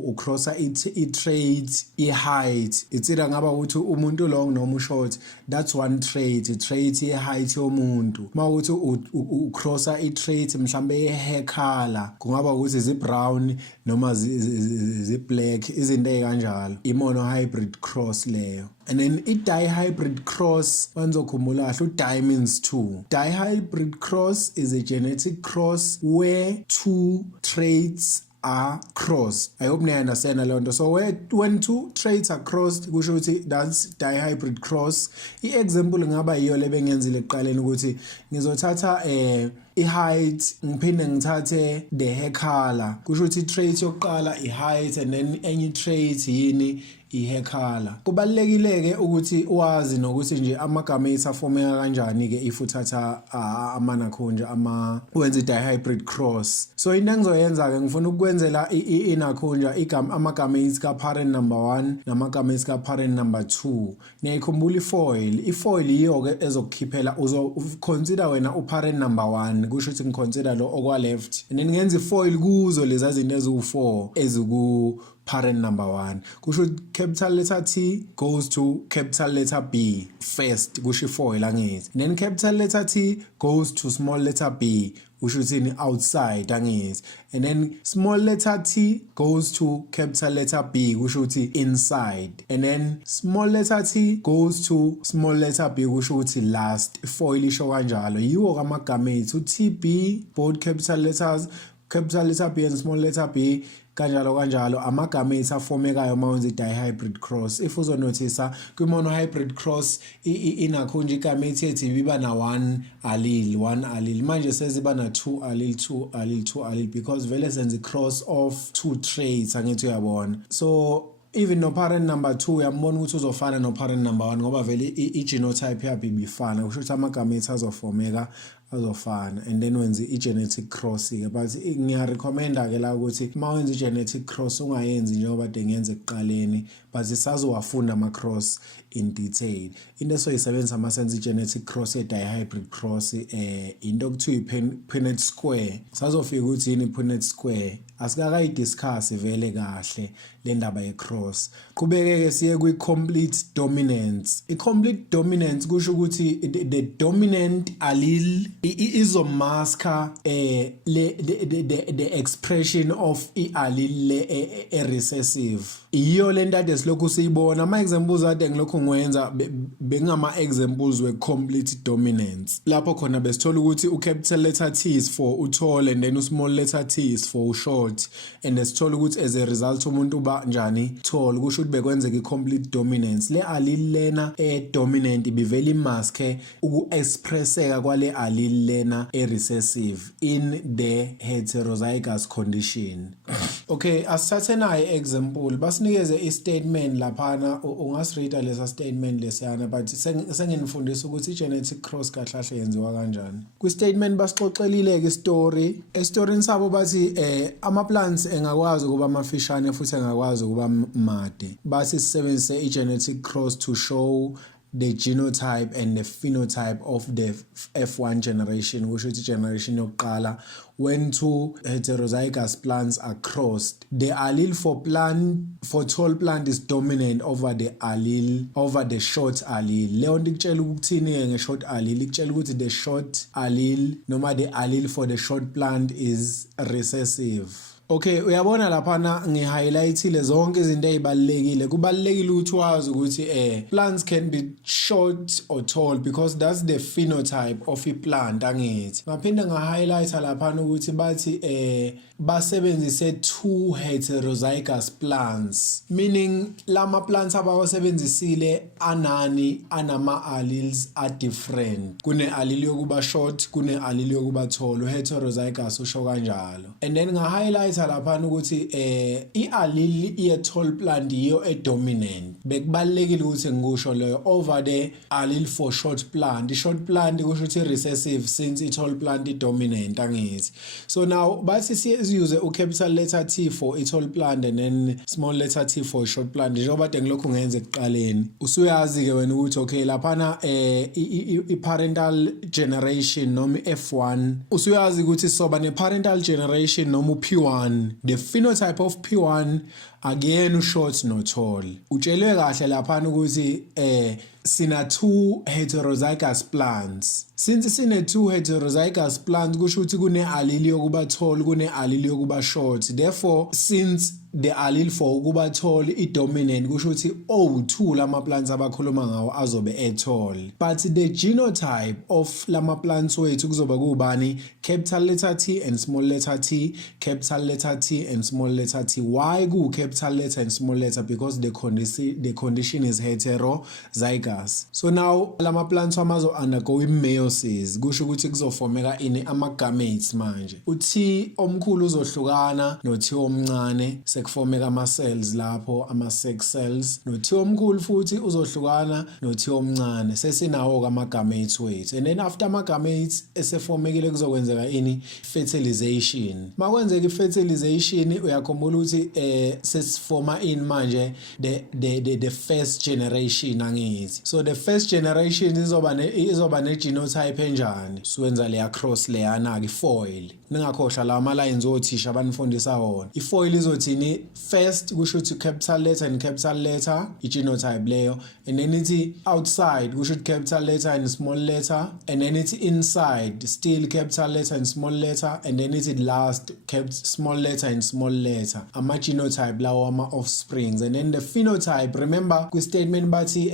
ucrossa i-trait, i-height. Itsira ngaba ukuthi umuntu long noma ushort, that's one trait. I-trait ye-height yomuntu. Uma ukuthi ucrossa i-trait mhlambe ye-hair color, kungaba ukuthi zi-brown noma zi-black, izinto ey'kanjalo. I-monohybrid cross leyo. And then i-dihybrid cross, banzokhumbula kahle, u-di means 2. Dihybrid cross is a genetic cross where two traits are crossed. I hope you understand Alondo. So when two traits are crossed, kusho ukuthi that's dihybrid cross. I-example ngaba yiyo lebengenzile ekuqaleni ukuthi ngizothatha i-height ngiphinde ngithathe the hair color. Kusho ukuthi i-trait yokuqala i-height and then enye trait yini i-hair color. Kubalekile-ke ukuthi wazi nokuthi nje amagama isafomeka kanjani ke if uthatha amanakhonja wenza i-dihybrid cross. So into engizoyenza ke ngifuna ukukwenzela inakhonja amagama isika parent number 1 namagama isika parent number 2. Niyayikhumbula i-foil yiyo ke ezokukhiphela uzoconsider wena uparent number 1 kusho ukuthi ngiconsider lo okwa left and then ngenza i-foil kuzo lezi zinto eziwu4 eziku parent number 1 kusho capital letter T goes to capital letter B first kusho foil angithi then capital letter T goes to small letter B kusho ukuthi outside angithi and then small letter T goes to capital letter B kusho ukuthi inside and then small letter T goes to small letter B kusho ukuthi last foil isho kanjalo yiwo kamagama ethu TB both capital letter B and small letter B kanjalo amagama esafomekayo mawuyenza i-dihybrid cross. If uzonothisa kwi-monohybrid cross inakhonja igama ethi biba na 1 allele manje seziba na 2 allele because vele senza i-cross of 2 traits angithi uyabona. So even no parent number 2 uyambona ukuthi uzofana no parent number 1 ngoba vele i-genotype yakhe ibifana kusho ukuthi amagama ethu azofomeka azofana and then wenza i-genetic cross ke but ngiyarecommenda ke la ukuthi mawenza i-genetic cross ungayenzi njengoba dengenze ekuqaleni but sisazowafunda ama-cross in detail. Into esoyisebenzisa amasenza i-genetic cross e-dihybrid cross into okuthiwa i-Punnett square. Sazofika ukuthi yini i-Punnett square asikakayidiscuss vele kahle le ndaba ye-cross. Kubeke-ke siye kwi-complete dominance. I-complete dominance kusho ukuthi the dominant allele izomaska the expression of i-allele recessive. Iyo le nto ade silokhu siyibona ama-examples ade ngilokhu ngiwenza bengama-examples we-complete dominance lapho khona besithola ukuthi u-capital letter T is for u-tall and then u-small letter T is for u-short and sithola ukuthi as a result umuntu uba njani tall kusho ukuthi bekwenzeka i-complete dominance. Le allele lena dominant ibivele imaske uku-expresseka kwale allele lena recessive in the heterozygous condition. Okay, asithathe nayo example basinikeze i-statement laphana ungasirida lesa statement lesiyana but senginifundisa ukuthi i-genetic cross kahle yenziwa kanjani. Kwi-statement basixoxelile ke story estoryini sabo bathi ama-plants engakwazi ukuba amafishane futhi engakwazi ukuba made basi sisebenzise i-genetic cross to show the genotype and the phenotype of the F1 generation, which is generation yokuqala when two heterozygous plants are crossed. The allele for tall plant is dominant over the short allele. Leyo nto ikutshela ukuthini ke nge-short allele ikutshela ukuthi the short allele noma the allele for the short plant is recessive. Okay, uyabona laphana ngi-highlightile zonke izinto ezibalekile. Kubalekile ukuthi wazi ukuthi plants can be short or tall because that's the phenotype of a plant angithi. Ngaphinde nga-highlighta laphana ukuthi bathi basebenzise two heterozygous plants, meaning lama plants abawasebenzisile anama alleles are different. Kune allele yokuba short, kune allele yokuba tall, heterozygous usho kanjalo. And then nga-highlighta laphana ukuthi i-allele ye-tall plant yiyo e-dominant. Bekubalekile ukuthi ngikusho leyo over the allele for short plant. I-short plant kusho ukuthi recessive since i-tall plant i-dominant angithi. So now bathi use u-capital letter T for i-tall plant and then small letter T for short plant. Njengoba ngilokhu ngenze ekuqaleni usuyazi ke wena ukuthi okay laphana i-parental generation noma F1 usuyazi ukuthi soba ne-parental generation noma u-P1. The phenotype of P1 akuyena ushort no tall. Utshelwe kahle lapha ukuthi sina two heterozygous plants. Since sine two heterozygous plants kusho ukuthi kune allele yokuba tall kune allele yokuba short. Therefore since the allele for ukuba tall dominant kusho ukuthi O2 lama plants abakhuluma ngawo azobe tall. But the genotype of lama plants wethu kuzoba kubani? Capital letter T and small letter t, capital letter T and small letter t. Why ku capital letter and small letter? Because the condition is heterozygous. So now lama plants amazo undergo meiosis kusho ukuthi kuzofomeka ini ama gametes manje. uT omkhulu uzohlukana no T omncane sekufomeka ama cells lapho ama sex cells, no T omkhulu futhi uzohlukana no T omncane sesinawo ama gametes wethu. And then after ama gametes esefomekile kuzokwenzeka ini? Fertilization. Makwenzeka ifertilization uyakhumbula ukuthi sesifoma in manje the first generation angithi. So the first generation izoba ne genotype enjani? Siwenza leya cross leyana ke foil. Ningakhohlwa la ama lines othisha abanifundisa wona. Ifoil izothini? First kusho ukuthi capital letter and capital letter genotype leyo, and then ithi outside kusho ukuthi capital letter and small letter, and then ithi inside still capital letter and small letter, and then ithi last small letter and small letter. Ama genotype lawo ama offsprings. And then the phenotype, remember ku statement bathi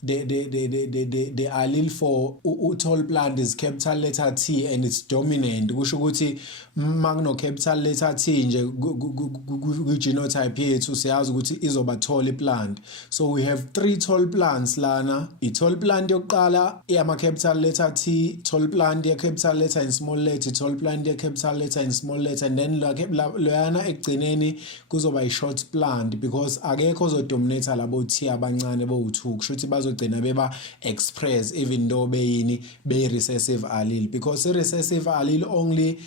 the allele for tall plant is capital letter T and it's dominant. Kusho ukuthi magno capital letter T nje ku genotype yethu siyazi ukuthi izoba tall plant. So we have three tall plants lana. I tall plant yokuqala iyama capital letter T, tall plant ye capital letter and small letter, tall plant ye capital letter and small letter, and then loyana ekugcineni kuzoba i short plant because akekho ozodominate labo T abancane bo2 kusho ukuthi bazogcina beba express even though be recessive allele, because the recessive allele only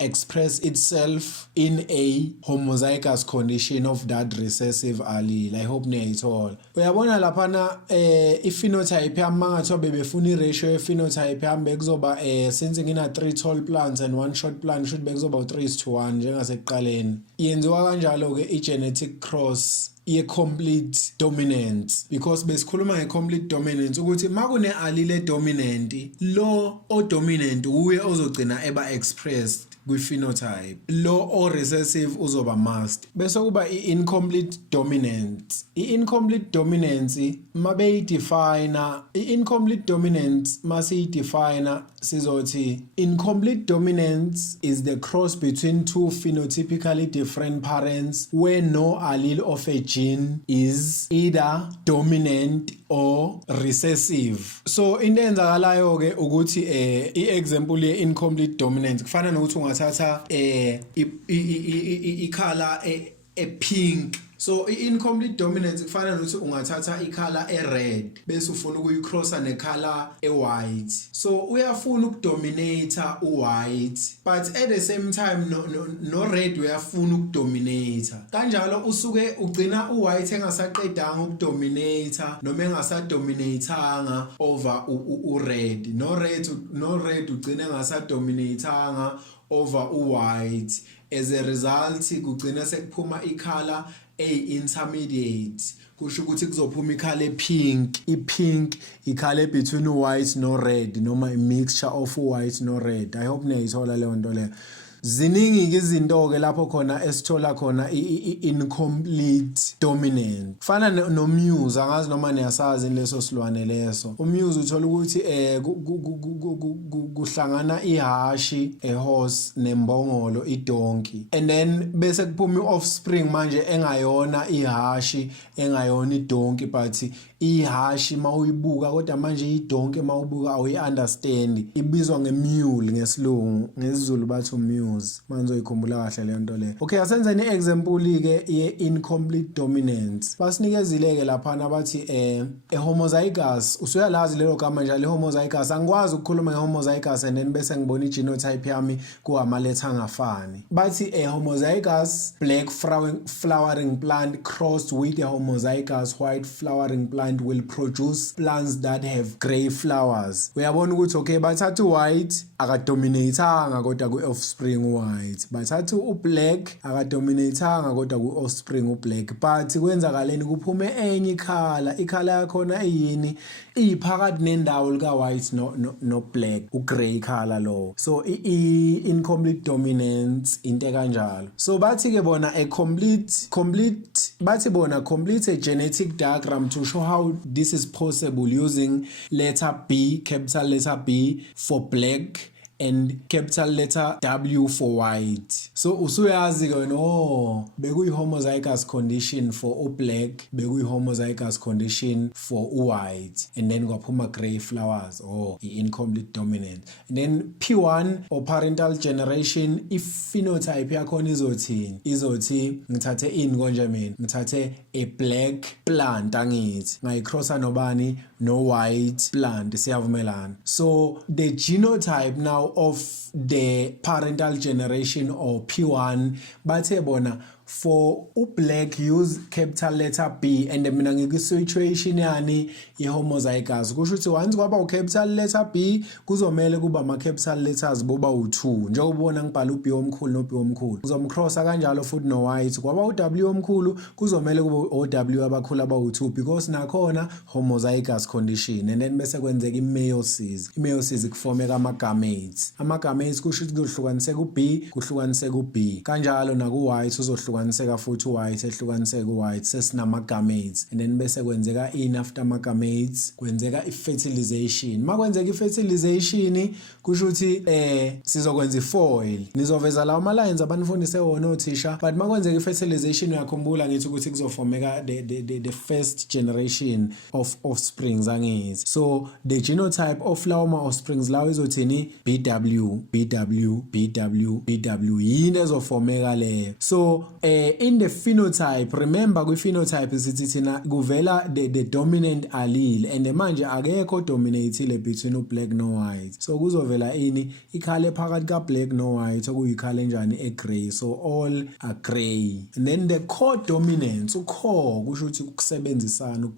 express itself in a homozygous condition of that recessive allele. I hope niyayithola. Uyabona laphana phenotype yami mangathiwa bebefuna ratio phenotype yami bekuzoba since ngina 3 tall plants and 1 short plant should bekuzoba 3:1 njengasekuqaleni. Yenziwa kanjalo ke genetic cross ye complete dominance, because besikhuluma nge-complete dominance ukuthi makune allele dominant lo o dominant uye ozogcina eba expressed kwi-phenotype, lo o recessive uzoba masked. Bese kuba i-incomplete dominance. I-incomplete dominance i-incomplete dominance masiyidefine sizothi incomplete dominance is the cross between two phenotypically different parents where no allele of a gene is either dominant or recessive. So into enzakalayo ke ukuthi i-example ye-incomplete dominance kufana nokuthi ungathatha i-color e-pink. So i-incomplete dominance kufana nokuthi ungathatha i-color e-red bese ufuna ukuyicrossa ne-color e-white. So uyafuna ukudominate u-white but at the same time no red uyafuna ukudominate. Kanjalo usuke ugcina u-white engasaqedanga ukudominate noma engasadominateanga over u-red. No red ugcina engasadominateanga over u-white. As a result kugcina sekuphuma i-color intermediate, kusho ukuthi kuzophuma i-color pink. I-pink i-color between white no red noma a mixture of white no red. I hope niyayithola leyo nto leyo. Ziningi izinto ke lapho khona esithola khona incomplete dominant. Kufana noMuse, angazi noma niyasazi leso silwane leso. uMuse uthola ukuthi kuhlangana ihashi, horse nembongolo, idonkey. And then bese kuphuma i-offspring manje engayona ihashi, engayona idonkey, but ihashi mawuyibuka kodwa manje idonkey mawubuka awuyi-understand. Ibizwa ngemule ngesilungu, ngesiZulu bathi umule. Manje uyikhumbula kahle le nto le. Okay, asenze ni example ke ye incomplete dominance. Basinikezile ke lapha nabathi homozygous. Usuyalazi lelo gama nje le homozygous. Angikwazi ukukhuluma nge-homozygous and then bese ngibona i-genotype yami kuhama letha angafani. Bathi homozygous black flowering plant crossed with a homozygous white flowering plant will produce plants that have grey flowers. Uyabona ukuthi okay bathatha white akadominateanga kodwa ku-offspring offspring white bathathu ublack akadominatanga kodwa ku-offspring ublack but kwenzakaleni kuphume enye ikhala yakhona eyini iyiphakathi nendawo lika-white no black u-grey color lo so incomplete dominance into kanjalo so bathi-ke bona complete a genetic diagram to show how this is possible using letter B, capital letter B for black and capital letter W for white. So usuyazi ke no bekuyi-homozygous condition for black, bekuyi-homozygous condition for white, and then kwaphuma grey flowers or incomplete dominant. And then P1 or parental generation, if phenotype yakhona izothi ngithathe ini konje mina ngithathe a black plant angithi ngayicrossa nobani no white plant siyavumelana. So the genotype now of the parental generation or P1 bathe bona for black use capital letter B and mina ngikwi-situation yani i-homozygous kusho ukuthi once kwaba capital letter B kuzomele kuba ama-capital letters boba u2 njengobona ngibhala u-B omkhulu no-B omkhulu uzomcrossa kanjalo futhi no-white kwaba u-W omkhulu kuzomele kube o-W abakhulu aba-2 because nakhona homozygous condition and then bese kwenzeka i-meiosis kufomeka ama-gametes kusho ukuthi kuhlukaniseka u-B kuhlukaniseka u-B kanjalo naku-white uzohlukaniseka futhi u-white ehlukaniseka u-white sesinama-gametes and then bese kwenzeka ini after ama-gametes kwenzeka i-fertilization makwenzeka i-fertilization kusho ukuthi sizokwenza i-foil nizoveza lawo ama-lines abanifundise wona othisha but makwenzeka i-fertilization uyakhumbula ngithi ukuthi kuzofomeka the first generation of offsprings angithi so the genotype of lawo ma-offsprings lawo izothini BW yini ezofomeka leyo so in the phenotype remember kwi-phenotype sithi thina kuvela the dominant allele and manje akekho dominatile between u-black no-white so kuzovela ini ikhala ephakathi ka-black no-white okuyikhala enjani e-grey so all are grey and then the co-dominance kusho ukuthi ukusebenzisana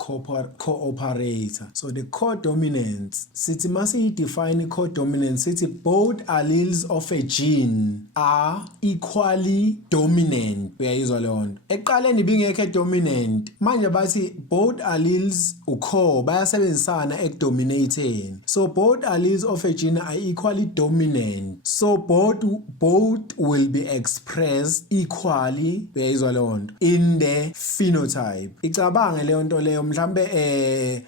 co-operator so the co-dominance sithi masiyi-define i-co-dominance sithi both alleles of a gene are equally dominant uyayizwa leyo nto eqaleni bingekho dominant manje bathi both alleles bayasebenzisana ekudominating so both alleles of a gene are equally dominant so both will be expressed equally uyayizwa leyo nto in the phenotype icabange leyo nto leyo mhlambe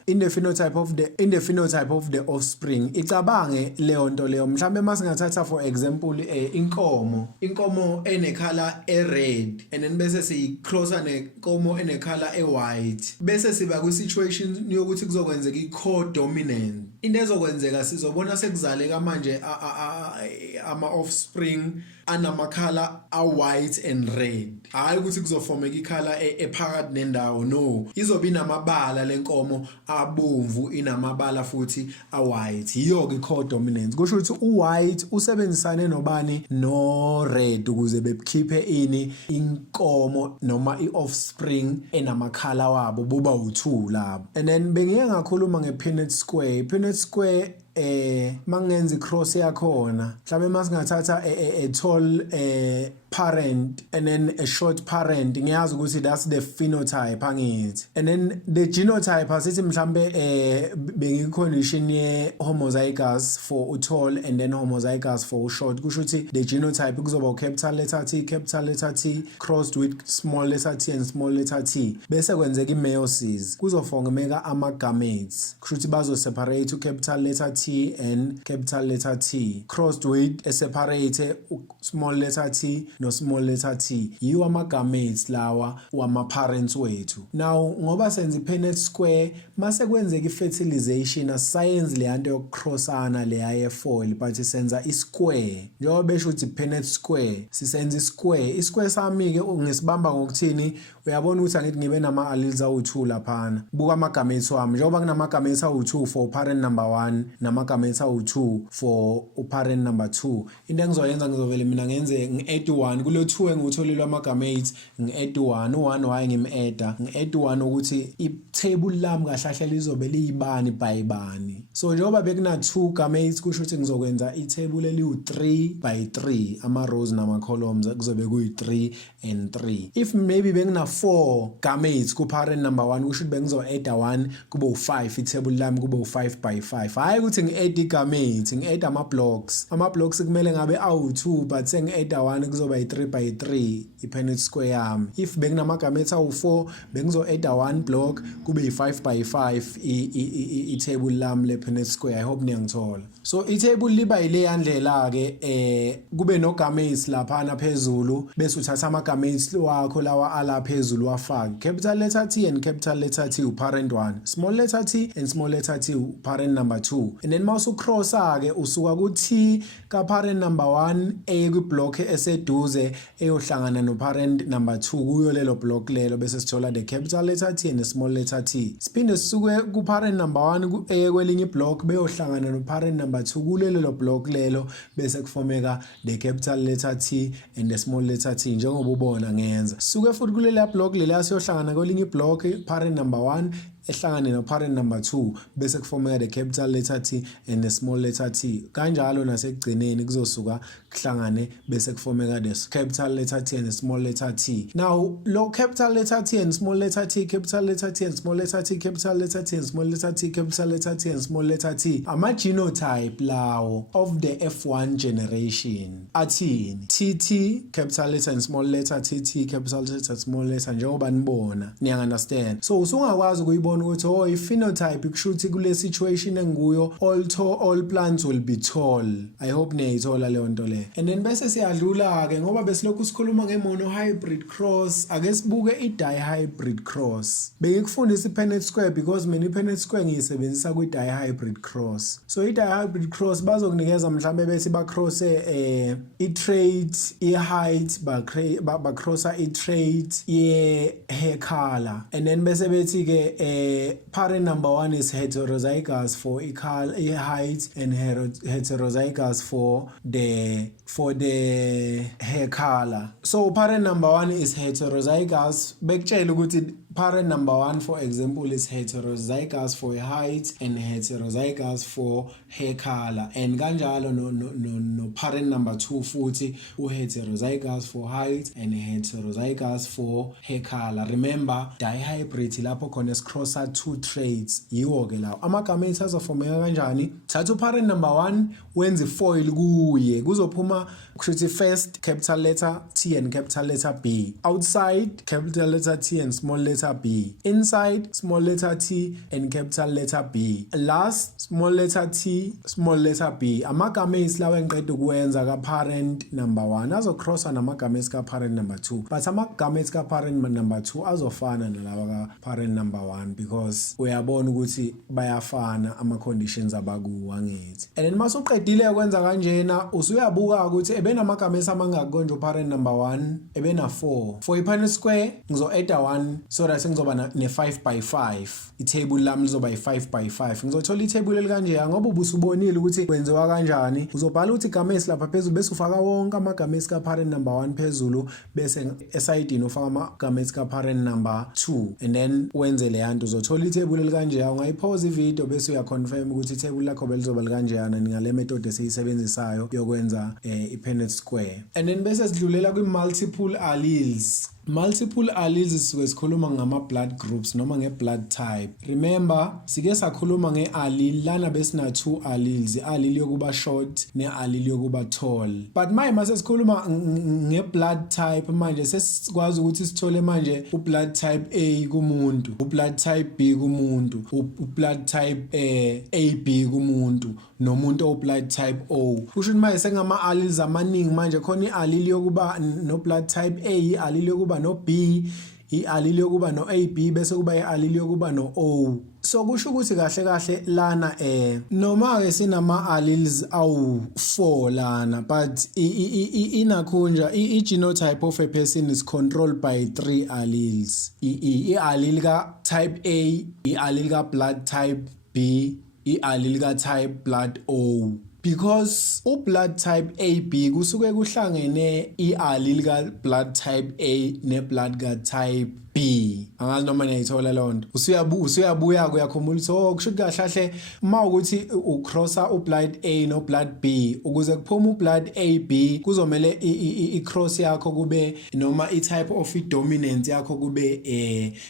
in the phenotype of the offspring icabange leyo nto leyo mhlambe masingathatha for example inkomo enekhala e-red and then bese siyicrossa nenkomo enekhala e-white bese siba kwi-situation yokuthi kuzokwenzeka i-co-dominant into ezokwenzeka sizobona sekuzaleka manje ama-offspring anamakhala a-white and red hayi ukuthi kuzofomeka ikhala ephakathi nendawo no izobe inamabala lenkomo abomvu inamabala futhi a-white yiyo-ke i-co-dominance kusho ukuthi u-white usebenzisane nobani no-red ukuze bekhiphe ini inkomo noma i-offspring enamakhala wabo buba u2 labo and then bengiye ngakhuluma nge-Punnett square mangenza i-cross yakhona mhlawumbe masingathatha a tall parent and then a short parent ngiyazi ukuthi that's the phenotype angithi and then the genotype asithi mhlambe bengicondition ye homozygous for tall and then homozygous for short kusho ukuthi the genotype kuzoba capital letter T crossed with small letter t and small letter t bese kwenzeka i-meiosis kuzofomeka ama-gametes kusho ukuthi bazo separate capital letter T and capital letter T crossed with a separate small letter t no small letter t yiwo ama-gametes lawa wama-parents wethu now ngoba senza i-Punnett square mase kwenzeka i-fertilization asisayenzi leyanto yokucrossana leya ye-foil but senza i-square njengoba besho ukuthi i-Punnett square sisenza i-square sami-ke ngisibamba ngokuthini uyabona ukuthi angithi ngibe nama-alleles awu2 laphana buka ama-gametes wami njengoba kunama-gametes awu2 for parent number 1 nama-gametes awu2 for uparent number 2 into engizoyenza ngizovele mina ngenze ngi-add 1 kulo 2 engutholile ama-gametes ngi-add 1 u1 waye ngim-adda ngi-add 1 ukuthi i-table lami kahle lizobe liyibani by bani. So njengoba bekuna 2 gametes kusho ukuthi ngizokwenza i-table eliwu-3 by 3 ama-rows nama-columns kuzobe kuyi-3 and 3. If maybe bekuna 4 gametes ku-parent number 1 kusho ukuthi bengizo-adda 1 kube u5 i-table lami kube u5 by 5. Hayi ukuthi ngi-add i-gametes ngi-add ama-blocks kumele ngabe awu2 but sengi-adda 1 kuzoba yi-3 by 3 i-Punnett square yami. If benginama-gametes awu4 bengizo-adda 1 block kube yi-5 by 5 i-table lami le-Punnett square. I hope niyangithola. So i-table liba yileya ndlela ke kube no gametes lapha phezulu bese uthatha ama-gametes wakho lawa ala phezulu wafaka capital letter T and capital letter T uparent 1, small letter T and small letter T uparent number 2, and then mawusu crosser ke usuka ku T ka parent number 1 eye ku block eseduze eyohlangana no parent number 2 kuyo lelo block lelo bese sithola the capital letter T and the small letter T. Siphinde sisuke ku parent number 1 eye kwelinye block beyohlangana no parent number 2 kulelo block lelo bese kufomeka the capital letter T and the small letter T njengoba ubona ngenza. Sisuke futhi kulela block lela siyohlangana kwelinye block parent number 1 ehlangane no parent number 2 bese kufomeka the capital letter T and the small letter T. Kanjalo nasekugcineni kuzosuka kuhlangane bese kufomeka the capital letter T and the small letter T. Now lo capital letter T and small letter T, capital letter T and small letter T, capital letter T and small letter T, capital letter T and small letter T ama genotype lawo of the F1 generation athini? TT capital letter and small letter, TT capital letter and small letter njengoba nibona. Niya understand? So usungakwazi ukuyibona ukuthi oh i-phenotype kushuthi kule situation enguyo all plants will be tall. I hope niyayithola leyo nto le. And then bese siyadlula ke ngoba besilokhu sikhuluma nge-monohybrid cross ake sibuke i-dihybrid cross. Bengikufundisa i-Punnett square because mina i-Punnett square ngiyisebenzisa kwi-dihybrid cross. So i-dihybrid cross bazokunikeza mhlambe bese bacrosse i-trait i-height bacrossa i-trait ye-hair color and then bese bethi ke parent number 1 is heterozygous for height and heterozygous for the hair color. So parent number 1 is heterozygous. Bekutshela ukuthi parent number 1 for example is heterozygous for height and heterozygous for hair color, and kanjalo no parent number 2 futhi heterozygous for height and heterozygous for hair color. Remember dihybrid lapho khona scrosser 2 traits yiwo ke lawo ama-gametes azofomeka kanjani. Thatha parent number 1 wenze foil kuye kuzophuma kushuthi first capital letter T and capital letter B, outside capital letter T and small letter B, inside small letter T and capital letter B, last small letter T small letter B. Ama-gametes lawa engiqeda ukwenza ka parent number 1 azocrossa nama-gametes ka parent number 2 but ama-gametes ka parent number 2 azofana nalawa ka parent number 1 because uyabona ukuthi bayafana ama-conditions abakuwo angithi. And then masuqedile ukwenza kanjena usuyabuka ukuthi ebenama-gametes amangaki konje parent number 1 ebena 4 for i-Punnett square ngizo-adda 1 so that ngizoba ne-5 by 5 i-table lami lizoba yi-5 by 5 ngizothola i-table elikanjeya ngoba ubusubonile ukuthi kwenziwa kanjani. Uzobhala ukuthi gametes lapha phezulu bese ufaka wonke ama-gametes ka parent number 1 phezulu bese esayidini ufaka ama-gametes ka parent number 2 and then wenze le yanto uzothola i-table elikanjeya. Ungayipause i-video bese uyaconfirm ukuthi i-table lakho belizoba likanjeyana ngale method esiyisebenzisayo yokwenza i-Punnett square. And then bese sidlulela kwi-multiple alleles. Multiple alleles sisuke sikhuluma ngama-blood groups noma nge-blood type. Remember sike sakhuluma nge-allele lana besina 2 alleles, i-allele yokuba short ne-allele yokuba tall. But mase sikhuluma nge-blood type manje sesikwazi ukuthi sithole manje u-blood type A kumuntu, u-blood type B kumuntu, u-blood type AB kumuntu nomuntu o-blood type O. Kusho ukuthi manje sengama-alleles amaningi manje khona i-allele yokuba no-blood type A, i-allele yokuba no B, i-allele yokuba no AB bese kuba i-allele yokuba no O. So kusho ukuthi kahle lana noma ke sinama alleles awu 4 lana but inakhunja i-genotype of a person is controlled by 3 alleles. I-allele ka type A, i-allele ka blood type B, i-allele ka type blood O. because blood type AB kusuke kuhlangene iallele ka blood type A ne blood ka type B angazi noma niyayithola lonto usuyabuya kuyakhumbula so kusho kahle mawukuthi ucrossa ublood A no blood B ukuze kuphume ublood AB kuzomela icross yakho kube noma itype of dominance yakho kube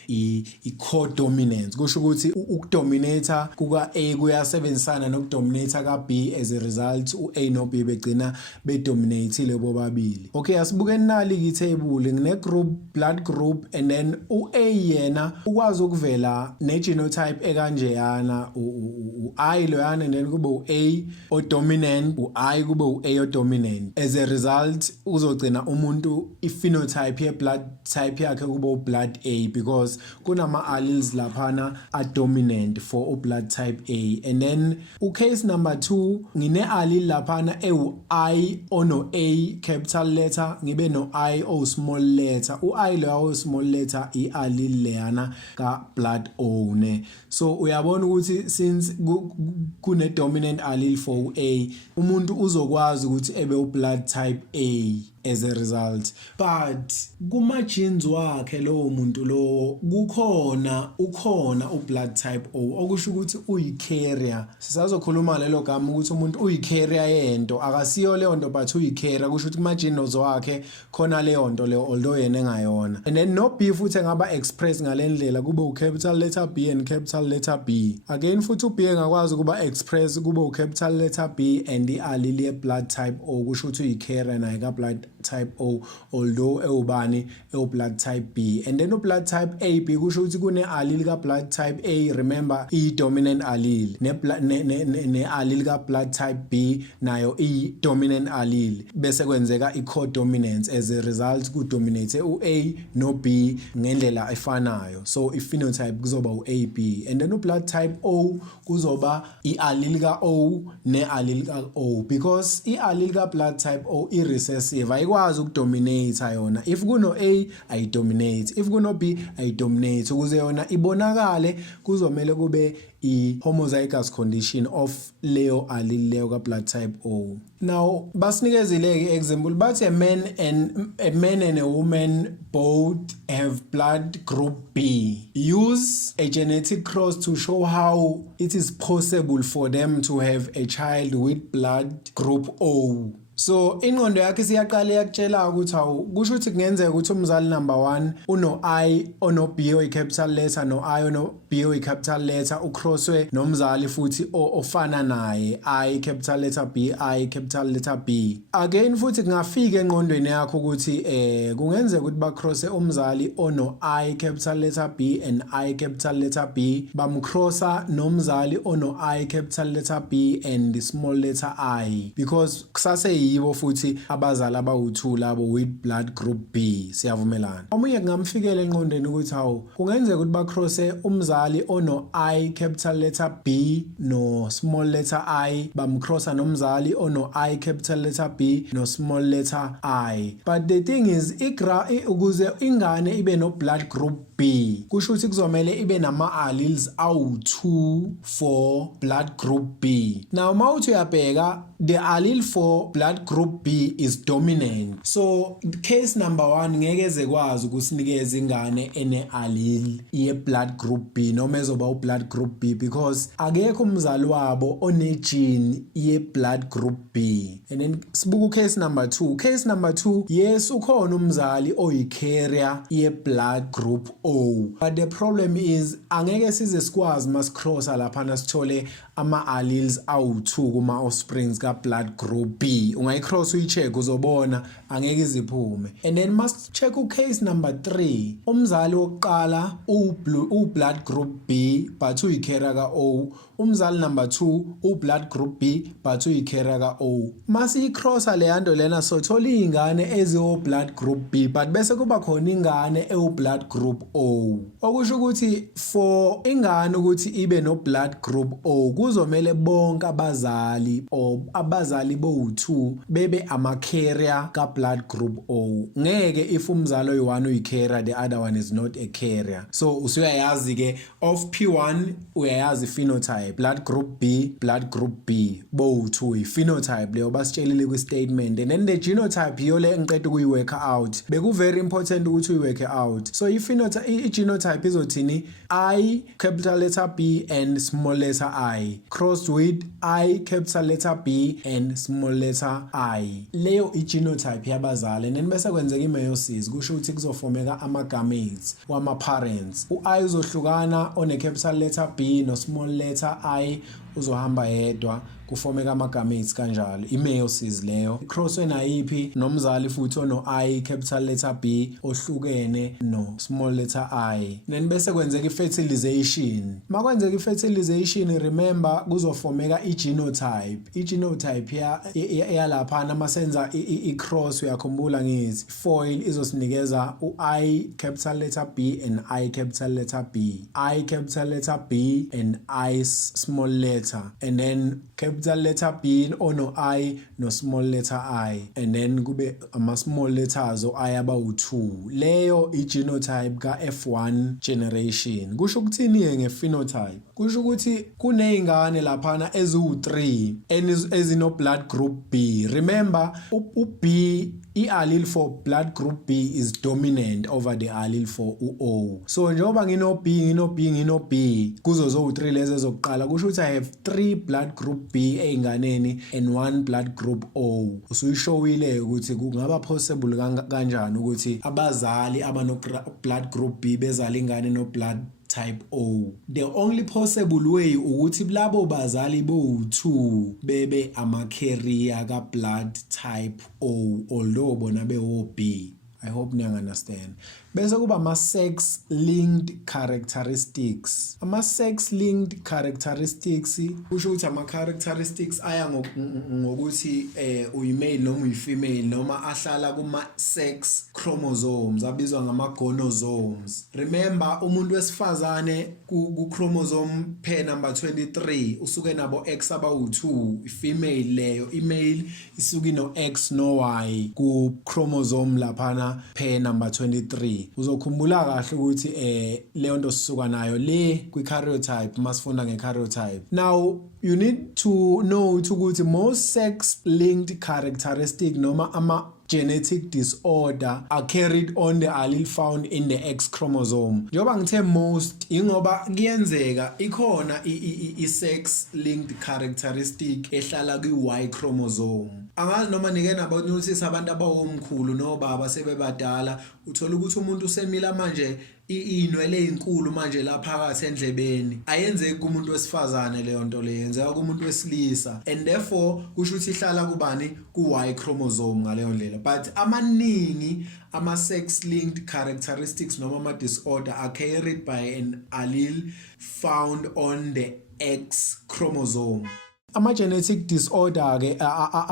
i-codominance kusho ukuthi ukudominator kuka A kuyasebenzisana nokudominator ka B as a result uA no B begcina bedominateile bobabili. Okay, asibukeni nali itable ngine group blood group and then uA yena ukwazi ukuvela ne-genotype ekanjeyana u-I loyana and then kube u-A o-dominant u-I kube u-A o-dominant as a result uzogcina umuntu i-phenotype ye-blood type yakhe kube u-blood A because kunama-alleles laphana a-dominant for u-blood type A and then u-case number 2 ngine-allele laphana ewu-I ono-A capital letter ngibe no-I o-small letter u-I loya o-small letter i-allele leyana ka blood O ne so uyabona ukuthi since kune dominant allele for A umuntu uzokwazi ukuthi ebe u-blood type A as a result but kuma genes wakhe lo muntu lo ukhona u-blood type O okusho ukuthi uyi-carrier sisazokhuluma lelo gama ukuthi umuntu uyi-carrier yento akasiyo leyo nto but uyi-carrier kusho ukuthi kuma genes wakhe khona leyo nto leyo although yena engayona and then no B futhi engaba express ngalendlela kube u-capital letter B and capital letter B again futhi u-B engakwazi kuba express kube u-capital letter B and i-allele ye-blood type O kusho ukuthi uyi-carrier naye ka blood type O although ewubani blood type B and then blood type AB kusho ukuthi kune allele ka blood type A remember i-dominant allele ne allele ka blood type B nayo i-dominant allele bese kwenzeka i-codominance as a result kudominate u-A no B ngendlela efanayo so i-phenotype kuzoba u-AB and then blood type O kuzoba i-allele ka O ne-allele ka O because i-allele ka blood type O i-recessive ayikwazi ukudominate yona if kuno A ayidominate if kuno B ayidominate ukuze yona ibonakale kuzomela kube i-homozygous condition of leyo allele leyo ka blood type O. Now basinikezile ke example bathi a man and a woman both have blood group B. Use a genetic cross to show how it is possible for them to have a child with blood group O. So ingqondo yakhe siyaqala yakutshela ukuthi kusho ukuthi kungenzeka ukuthi umzali number 1 uno I ono B oyi capital letter no I ono B oyi capital letter ucrosswe nomzali futhi ofana naye I capital letter B I capital letter B again futhi kungafika engqondweni yakho ukuthi kungenzeka ukuthi bacrosse umzali ono I capital letter B and I capital letter B bamcrossa nomzali ono I capital letter B and the small letter I because kusase yibo futhi abazali abawu2 labo with blood group B siyavumelana omunye kungamfikela engqondweni ukuthi kungenzeka ukuthi bacrosse umzali ono I capital letter B no small letter I bamcrossa nomzali ono I capital letter B no small letter I but the thing is ukuze ingane ibe no blood group B kusho ukuthi kuzomela ibe nama alleles awu2 for blood group B now mawuthi uyabheka the allele for blood group B is dominant so case number 1 ngeke ezekwazi ukusinikeza ingane ene allele ye blood group B noma ezoba u blood group B because akekho umzali wabo one gene ye blood group B and then sibuka case number 2 yes ukhona umzali oyi carrier ye blood group O but the problem is angeke size sikwazi masicrossa lapha nasithole ama alleles awu2 kuma offsprings ka blood group B ungayicross uyicheck uzobona angeke iziphume and then must check u case number 3 umzali wokuqala u blood group B but uyi carrier ka O umzali number 2 u blood group B but uyi carrier ka O masi icrossa le yanto lena sothola izingane eziwo blood group B but bese kuba khona ingane ewu blood group O okusho ukuthi for ingane ukuthi ibe no blood group O kuzomela bonke abazali or abazali bo2 bebe ama carrier ka blood group O. Ngeke if umzali oyi1 uyi-carrier the other one is not a carrier. So usuyayazi ke of P1 uyayazi phenotype, blood group B, bowu2 i-phenotype leyo basitshelile kwi-statement, and then the genotype iyo le engiqeda ukuyi-work out. Beku very important ukuthi uyi-work out. So i-genotype izothini I capital letter B and small letter I crossed with I capital letter B and small letter I. Leyo i-genotype yabazali, and then bese kwenzeka i-meiosis kusho ukuthi kuzofomeka ama-gametes wama-parents. U-I uzohlukana one capital letter B no small letter I uzohamba yedwa kufomeka ama-gametes kanjalo, i-meiosis leyo. Crosswe nayiphi nomzali futhi ono I capital letter B ohlukene no small letter I. Then bese kwenzeka i-fertilization. Makwenzeka i-fertilization, remember kuzofomeka i-genotype. I-genotype yalaphana masenza i-cross uyakhumbula ngithi foil izosinikeza u-I capital letter B and I capital letter B. I capital letter B and I small letter, and then capital letter B ono I no small letter I, and then kube ama small letters o I abawu2. Leyo i-genotype ka F1 generation. Kusho ukuthini nge-phenotype? Kusho ukuthi kuneyingane laphana eziwu3 ezino blood group B. Remember u-B, i-allele for blood group B is dominant over the allele for u-O. So njengoba ngino B kuzo zo3 lezi ezokuqala, kusho ukuthi I have 3 blood group B eyinganeni and 1 blood group O. Usuyishowile ukuthi kungaba possible kanjani ukuthi abazali abano blood group B bezala ingane no blood type O. The only possible way ukuthi labo bazali bo2 bebe ama carrier ka blood type O, although bona be OB. I hope you understand. Bese kuba ama-sex linked characteristics. Ama-sex linked characteristics kusho ukuthi ama-characteristics aya ngokuthi uyi-male noma uyi-female noma ahlala kuma-sex chromosomes abizwa ngama-gonosomes. Remember umuntu wesifazane ku-chromosome pair number 23 usuke nabo X abawu2, i-female leyo, i-male isuke no X no Y ku-chromosome laphana pair number 23. Uzokhumbula kahle ukuthi leyo nto sisuka nayo le kwi-karyotype masifunda nge-karyotype. Now you need to know ukuthi most sex linked characteristic noma ama genetic disorder are carried on the allele found in the X chromosome. Njengoba ngithe most ingoba kuyenzeka ikhona i-sex linked characteristic ehlala kwi-Y chromosome. Angazi noma nike nabanothisa abantu abawomkhulu nobaba sebebadala uthola ukuthi umuntu usemila manje inwele ezinkulu manje la phakathi endlebeni. Ayenzeki kumuntu wesifazane leyo nto le, yenzeka kumuntu wesilisa, and therefore kusho ukuthi ihlala kubani ku-Y chromosome ngaleyo ndlela. But amaningi ama-sex linked characteristics noma ama-disorder are carried by an allele found on the X chromosome. Ama-genetic disorder ke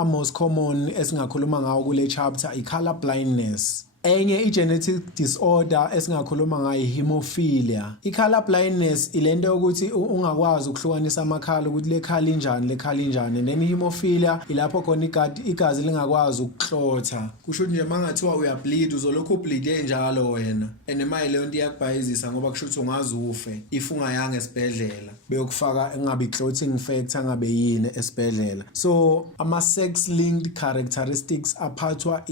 most common esingakhuluma ngawo kule chapter i-color blindness. Enye i-genetic disorder esingakhuluma ngayo hemophilia. I-color blindness ilento yokuthi ungakwazi ukuhlukanisa amakhala ukuthi le khala injani, and then hemophilia ilapho khona igazi lingakwazi ukuklotha. Kusho ukuthi nje mangathiwa uyableed uzolokhu ubleed njalo wena, and manje leyo nto iyakubhayizisa ngoba kusho ukuthi ungaze ufe if ungayanga esibhedlela beyokufaka engabe clotting factor ngabe yini esibhedlela. So ama-sex linked characteristics aphathwa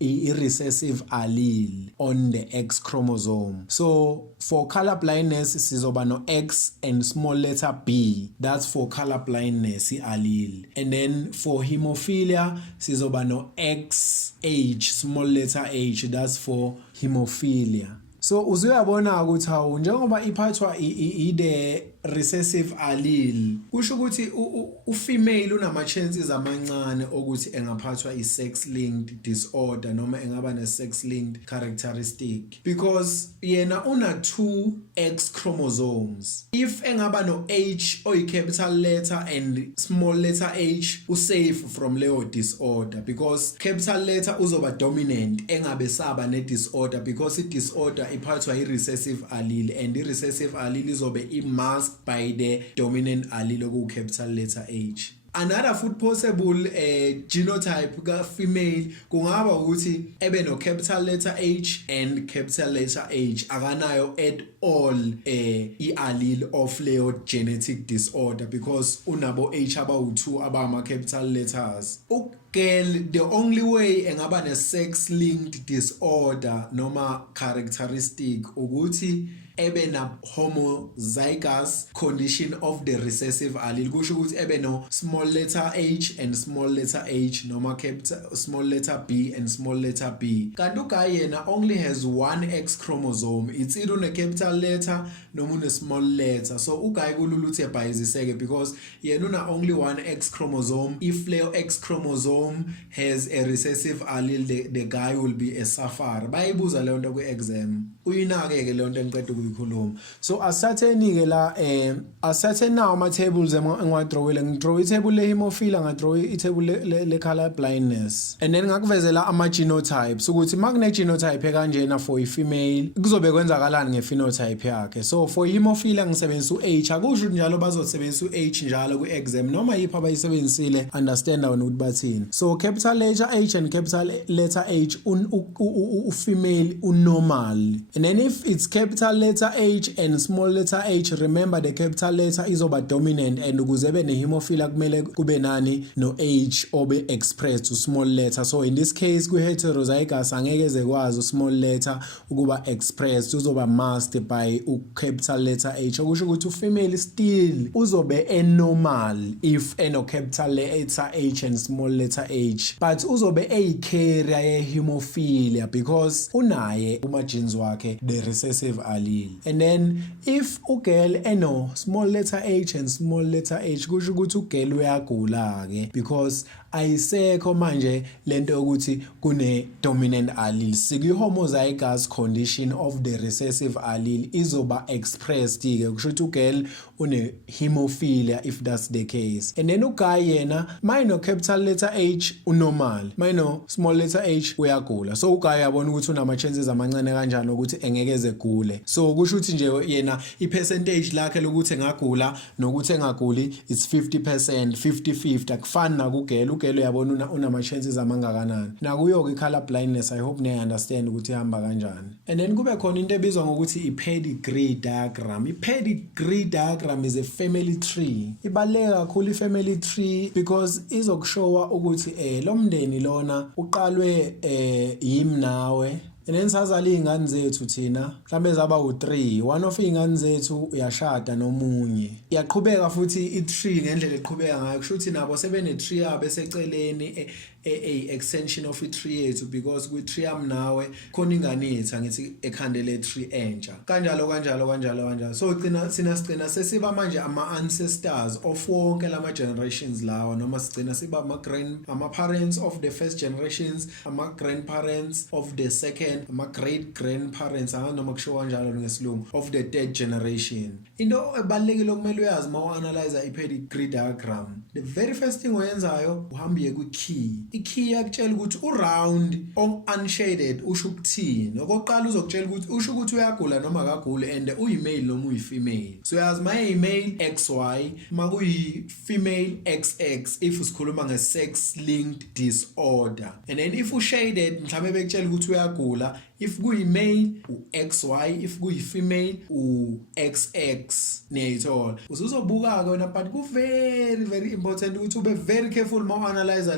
i-recessive allele on the X chromosome. So for color blindness sizoba no X and small letter B, that's for color blindness allele, and then for hemophilia sizoba no XH small letter H, that's for hemophilia. So uzuyabona ukuthi hawu njengoba iphathwa the recessive allele kusho ukuthi u-female unama chances amancane ukuthi engaphathwa i-sex linked disorder noma engaba ne-sex linked characteristic because yena una 2 X chromosomes. If engaba no H or capital letter and small letter H usafe from leyo disorder because capital letter uzoba dominant engabe saba ne-disorder because i-disorder iphathwa i-recessive allele and i-recessive allele izobe i-masked by the dominant allele ku capital letter H. Another foot possible genotype ka female kungaba ukuthi ebe no capital letter H and capital letter H akanayo at all I-allele of leyo genetic disorder because unabo H abawu2 abama capital letters. Girl, the only way engaba ne sex linked disorder noma characteristic ukuthi ebe na homozygous condition of the recessive allele kusho ukuthi ebe no small letter H and small letter H noma capital small letter B and small letter B. Kanti uguy yena only has one X chromosome. It's either une capital letter noma une small letter. So uguy kulula ukuthi ebhayiziseke because yena una only one X chromosome. If leyo X chromosome has a recessive allele, the guy will be a sufferer. Bayibuza leyo nto ku-exam. Uyinake ke leyo nto engiqeda ukuyikhuluma. So asateni ke la asateni nawo ama tables engiwadrawile. Ngidraw itable le hemophilia, ngadraw itable le color blindness. And then ngakuvezela ama genotypes ukuthi makune genotype kanjena for a female kuzobe kwenzakalani ngephenotype yakhe. So for hemophilia ngisebenzisa uH, akusho njalo bazosebenzisa uH njalo ku-exam noma yiphi abayisebenzisile understand wena ukuthi bathini. So capital letter H and capital letter H female normal. And then if it's capital letter H and small letter H, remember the capital letter izoba dominant and ukuze ebe ne hemophilia kumele kube nani no H obe expressed to small letter. So in this case ku heterozygous angeke ezekwazi small letter ukuba expressed, uzoba masked by capital letter H. Okusho ukuthi female still uzobe normal if eno capital letter H and small letter H, but uzobe carrier ye hemophilia because unaye uma genes wakhe the recessive allele. And then if ugirl eno small letter H and small letter H kusho ukuthi ugirl uyagula ke because ayisekho manje lento ukuthi kune dominant allele. Siku homozygous condition of the recessive allele izoba expressed ke kusho ukuthi ugirl une hemophilia if that's the case. And then uguy yena minor capital letter H unormal, minor small letter H uyagula. So uguy yabona ukuthi unama chances amancane kanjani ukuthi engekeze gule. So kusho ukuthi nje yena ipercentage lakhe lokuthi engagula nokuthi engaguli it's 50%, 50-50 akufani nakugela. Ugelo yabona unama chances amangakanani. Nakuyo ke color blindness, I hope ne understand ukuthi ihamba kanjani. And then kube khona into ebizwa ngokuthi i-pedigree diagram. I-pedigree diagram is a family tree. Ibaleka kakhulu i-family tree because izokushowa ukuthi lo mndeni lona uqalwe yimi nawe. And then sazala izingane zethu thina mhlambe zaba u3, one of izingane zethu uyashada nomunye. Iyaqhubeka futhi i3 ngendlela eqhubeka ngayo kusho ukuthi nabo sebene tree yabo eseceleni extension of i-tree yethu because kwi-tree yami nawe khona ingane yethu angithi ekhandele tree entsha kanjalo. So sigcina sesiba manje ama-ancestors of wonke lama generations lawa noma sigcina siba ama-parents of the first generations, ama-grandparents of the second, ama-great-grandparents noma kusho kanjalo ngesilungu of the third generation. Into ebalulekile okumele uyazi uma u-analyze i-pedigree diagram, the very first thing oyenzayo uhambiye kwi-key. I-key yakutshela ukuthi u-round unshaded usho ukuthini. Okokuqala uzokutshela ukuthi usho ukuthi uyagula noma akaguli and uyi-male noma uyi-female. So yazi ma yi-male XY, ma kuyi-female XX if usikhuluma nge-sex linked disorder. And then if u-shaded mhlawumbe bekutshela ukuthi uyagula, if kuyi-male u-XY, if kuyi-female u-XX. Niyayithola usuzobuka-ke wena but ku-very important ukuthi ube very careful ma u-analyze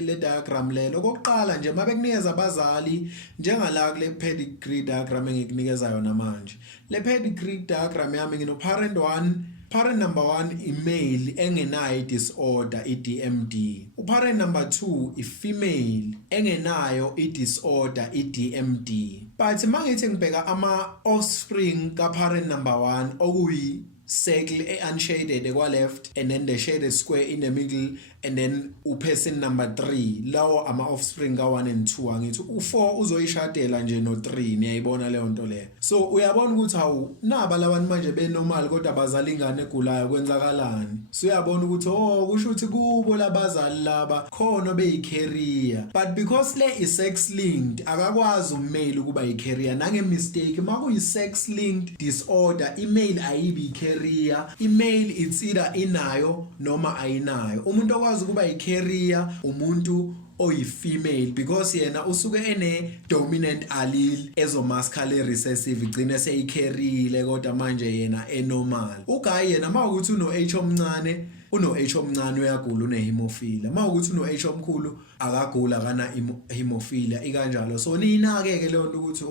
le diagram lelo. Okokuqala nje ma bekunikeza abazali njengala kule pedigree diagram engikunikeza yona manje. Le pedigree diagram yami ngino parent 1, parent number 1 i-male engenayo i-disorder i-DMD. Uparent number 2 i-female engenayo i-disorder i-DMD. But mangithi ngibheka ama-offspring ka-parent number 1 okuyi circle unshaded kwa left and then the shaded square in the middle and then person number 3 lawo ama offspring ka1 and 2 angithi u4 uzoyishadela nje no3. Niyayibona leyo nto le. So uyabona ukuthi hawu naba labantu manje benormal kodwa bazali ingane egulayo kwenzakalani. So uyabona ukuthi kusho ukuthi kubo labazali laba khona beyicarrier but because le is sex linked akakwazi umale ukuba yicarrier nange mistake makuyi sex linked disorder, email ayibi carrier carrier. I-male it's either inayo noma ayinayo. Umuntu okwazi ukuba i-carrier umuntu oyi-female because yena usuke ene-dominant allele ezomascular recessive igcine seyicarryile kodwa manje yena enormal. Uguy yena mawukuthi uno-H omncane uno-H omncane uyagula une-hemophilia. Mawukuthi uno-H omkhulu akagula hemophilia ikanjalo. So ninake-ke leyo nto ukuthi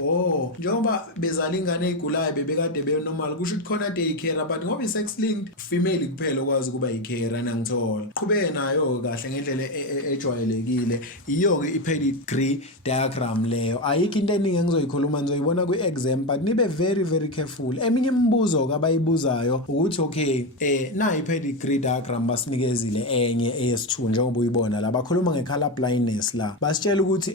njengoba bezala ingane ey'gulayo bebekade benormal kusho ukuthi khona ade yi-carrier but ngoba i-sex linked female kuphela okwazi ukuba yi-carrier nangithola. Qhubeke nayo kahle ngendlela ejwayelekile. Iyo-ke i-pedigree diagram leyo. Ayikho into eningi engizoyikhuluma nizoyibona kwi-exam but nibe very very careful. Eminye imibuzo-ke abayibuzayo ukuthi okay na i-pedigree diagram basinikezile enye eyesithunje njengoba uyibona la bakhuluma nge-color blindness la basitshela ukuthi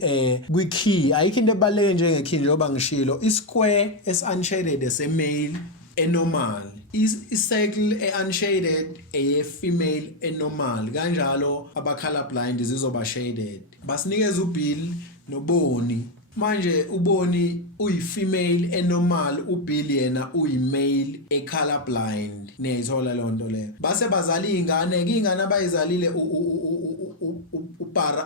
kwi-key ayikho into ebaluleke njenge-key njengoba ngishilo i-square es-unshaded ese-male enormal i-circle e-unshaded eye-female enormal kanjalo aba-color blind zizoba shaded. Basinikeza uBill noBoni. Manje uBoni uyi-female enormal, uBill yena uyi-male e-color blind. Niyayithola leyo nto leyo. Base bazala iy'ngane abayizalile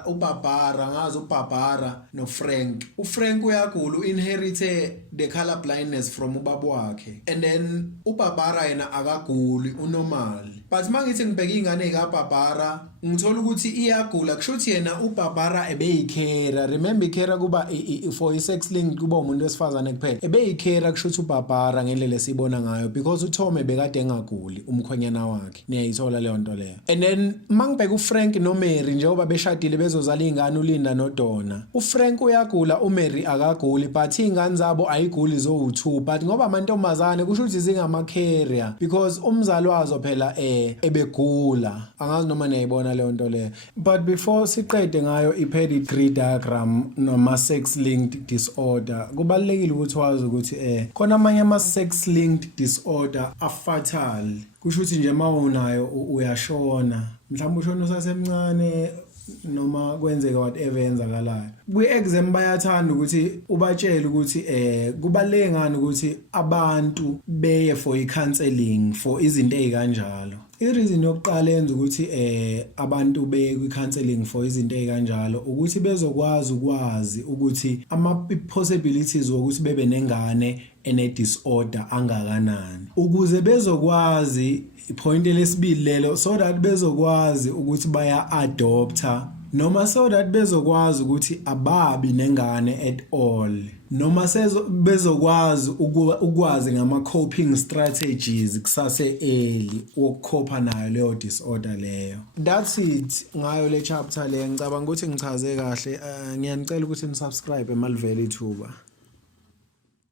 uBarbara ngazi uBarbara noFrank. uFrank uyagula u-inherite the color blindness from ubaba wakhe and then uBarbara yena akaguli unormal. But mangithi ngibheka ingane kaBarbara ngithola ukuthi iyagula kusho ukuthi yena uBarbara ebeyicarrier. Remember icarrier kuba for i-sex linked kuba umuntu wesifazane kuphela. Ebeyicarrier kusho ukuthi uBarbara ngendlela esibona ngayo because uThome bekade engaguli umkhwenyana wakhe. Niyayithola leyo nto leyo. And then mangibheka uFrank noMary njengoba beshadile bezozala ingane uLinda noDonna. uFrank uyagula uMary akaguli but ingane zabo ayiguli zo2 but ngoba amantombazane kusho ukuthi zingama carrier because umzali wazo phela ebegula. Angazi noma niyayibona leyo nto leyo. But before siqede ngayo i-pedigree diagram noma sex linked disorder kubalekile ukuthi wazi ukuthi khona amanye ama sex linked disorder afatal. Kusho ukuthi nje mawunayo uyashona. Mhlawumbe ushona usasemncane noma kwenzeka whatever yenzakalayo. Kwi-exam bayathanda ukuthi ubatshele ukuthi kubaleke ngani ukuthi abantu beye for i-counseling for izinto ey'kanjalo. I-reason yokuqala yenza ukuthi abantu beye kwi-counseling for izinto ey'kanjalo ukuthi bezokwazi ukuthi ama-possibilities wokuthi bebe nengane ene-disorder angakanani ukuze bezokwazi point lesibili lelo so that bezokwazi ukuthi baya-adopta noma so that bezokwazi ukuthi ababi nengane at all noma bezokwazi ukwazi ngama-coping strategies kusase-early wokukhopha nayo leyo disorder leyo. That's it ngayo le chapter le ngicabanga ukuthi ngichaze kahle. Ngiyanicela ukuthi nisubscribe emalivele ithuba.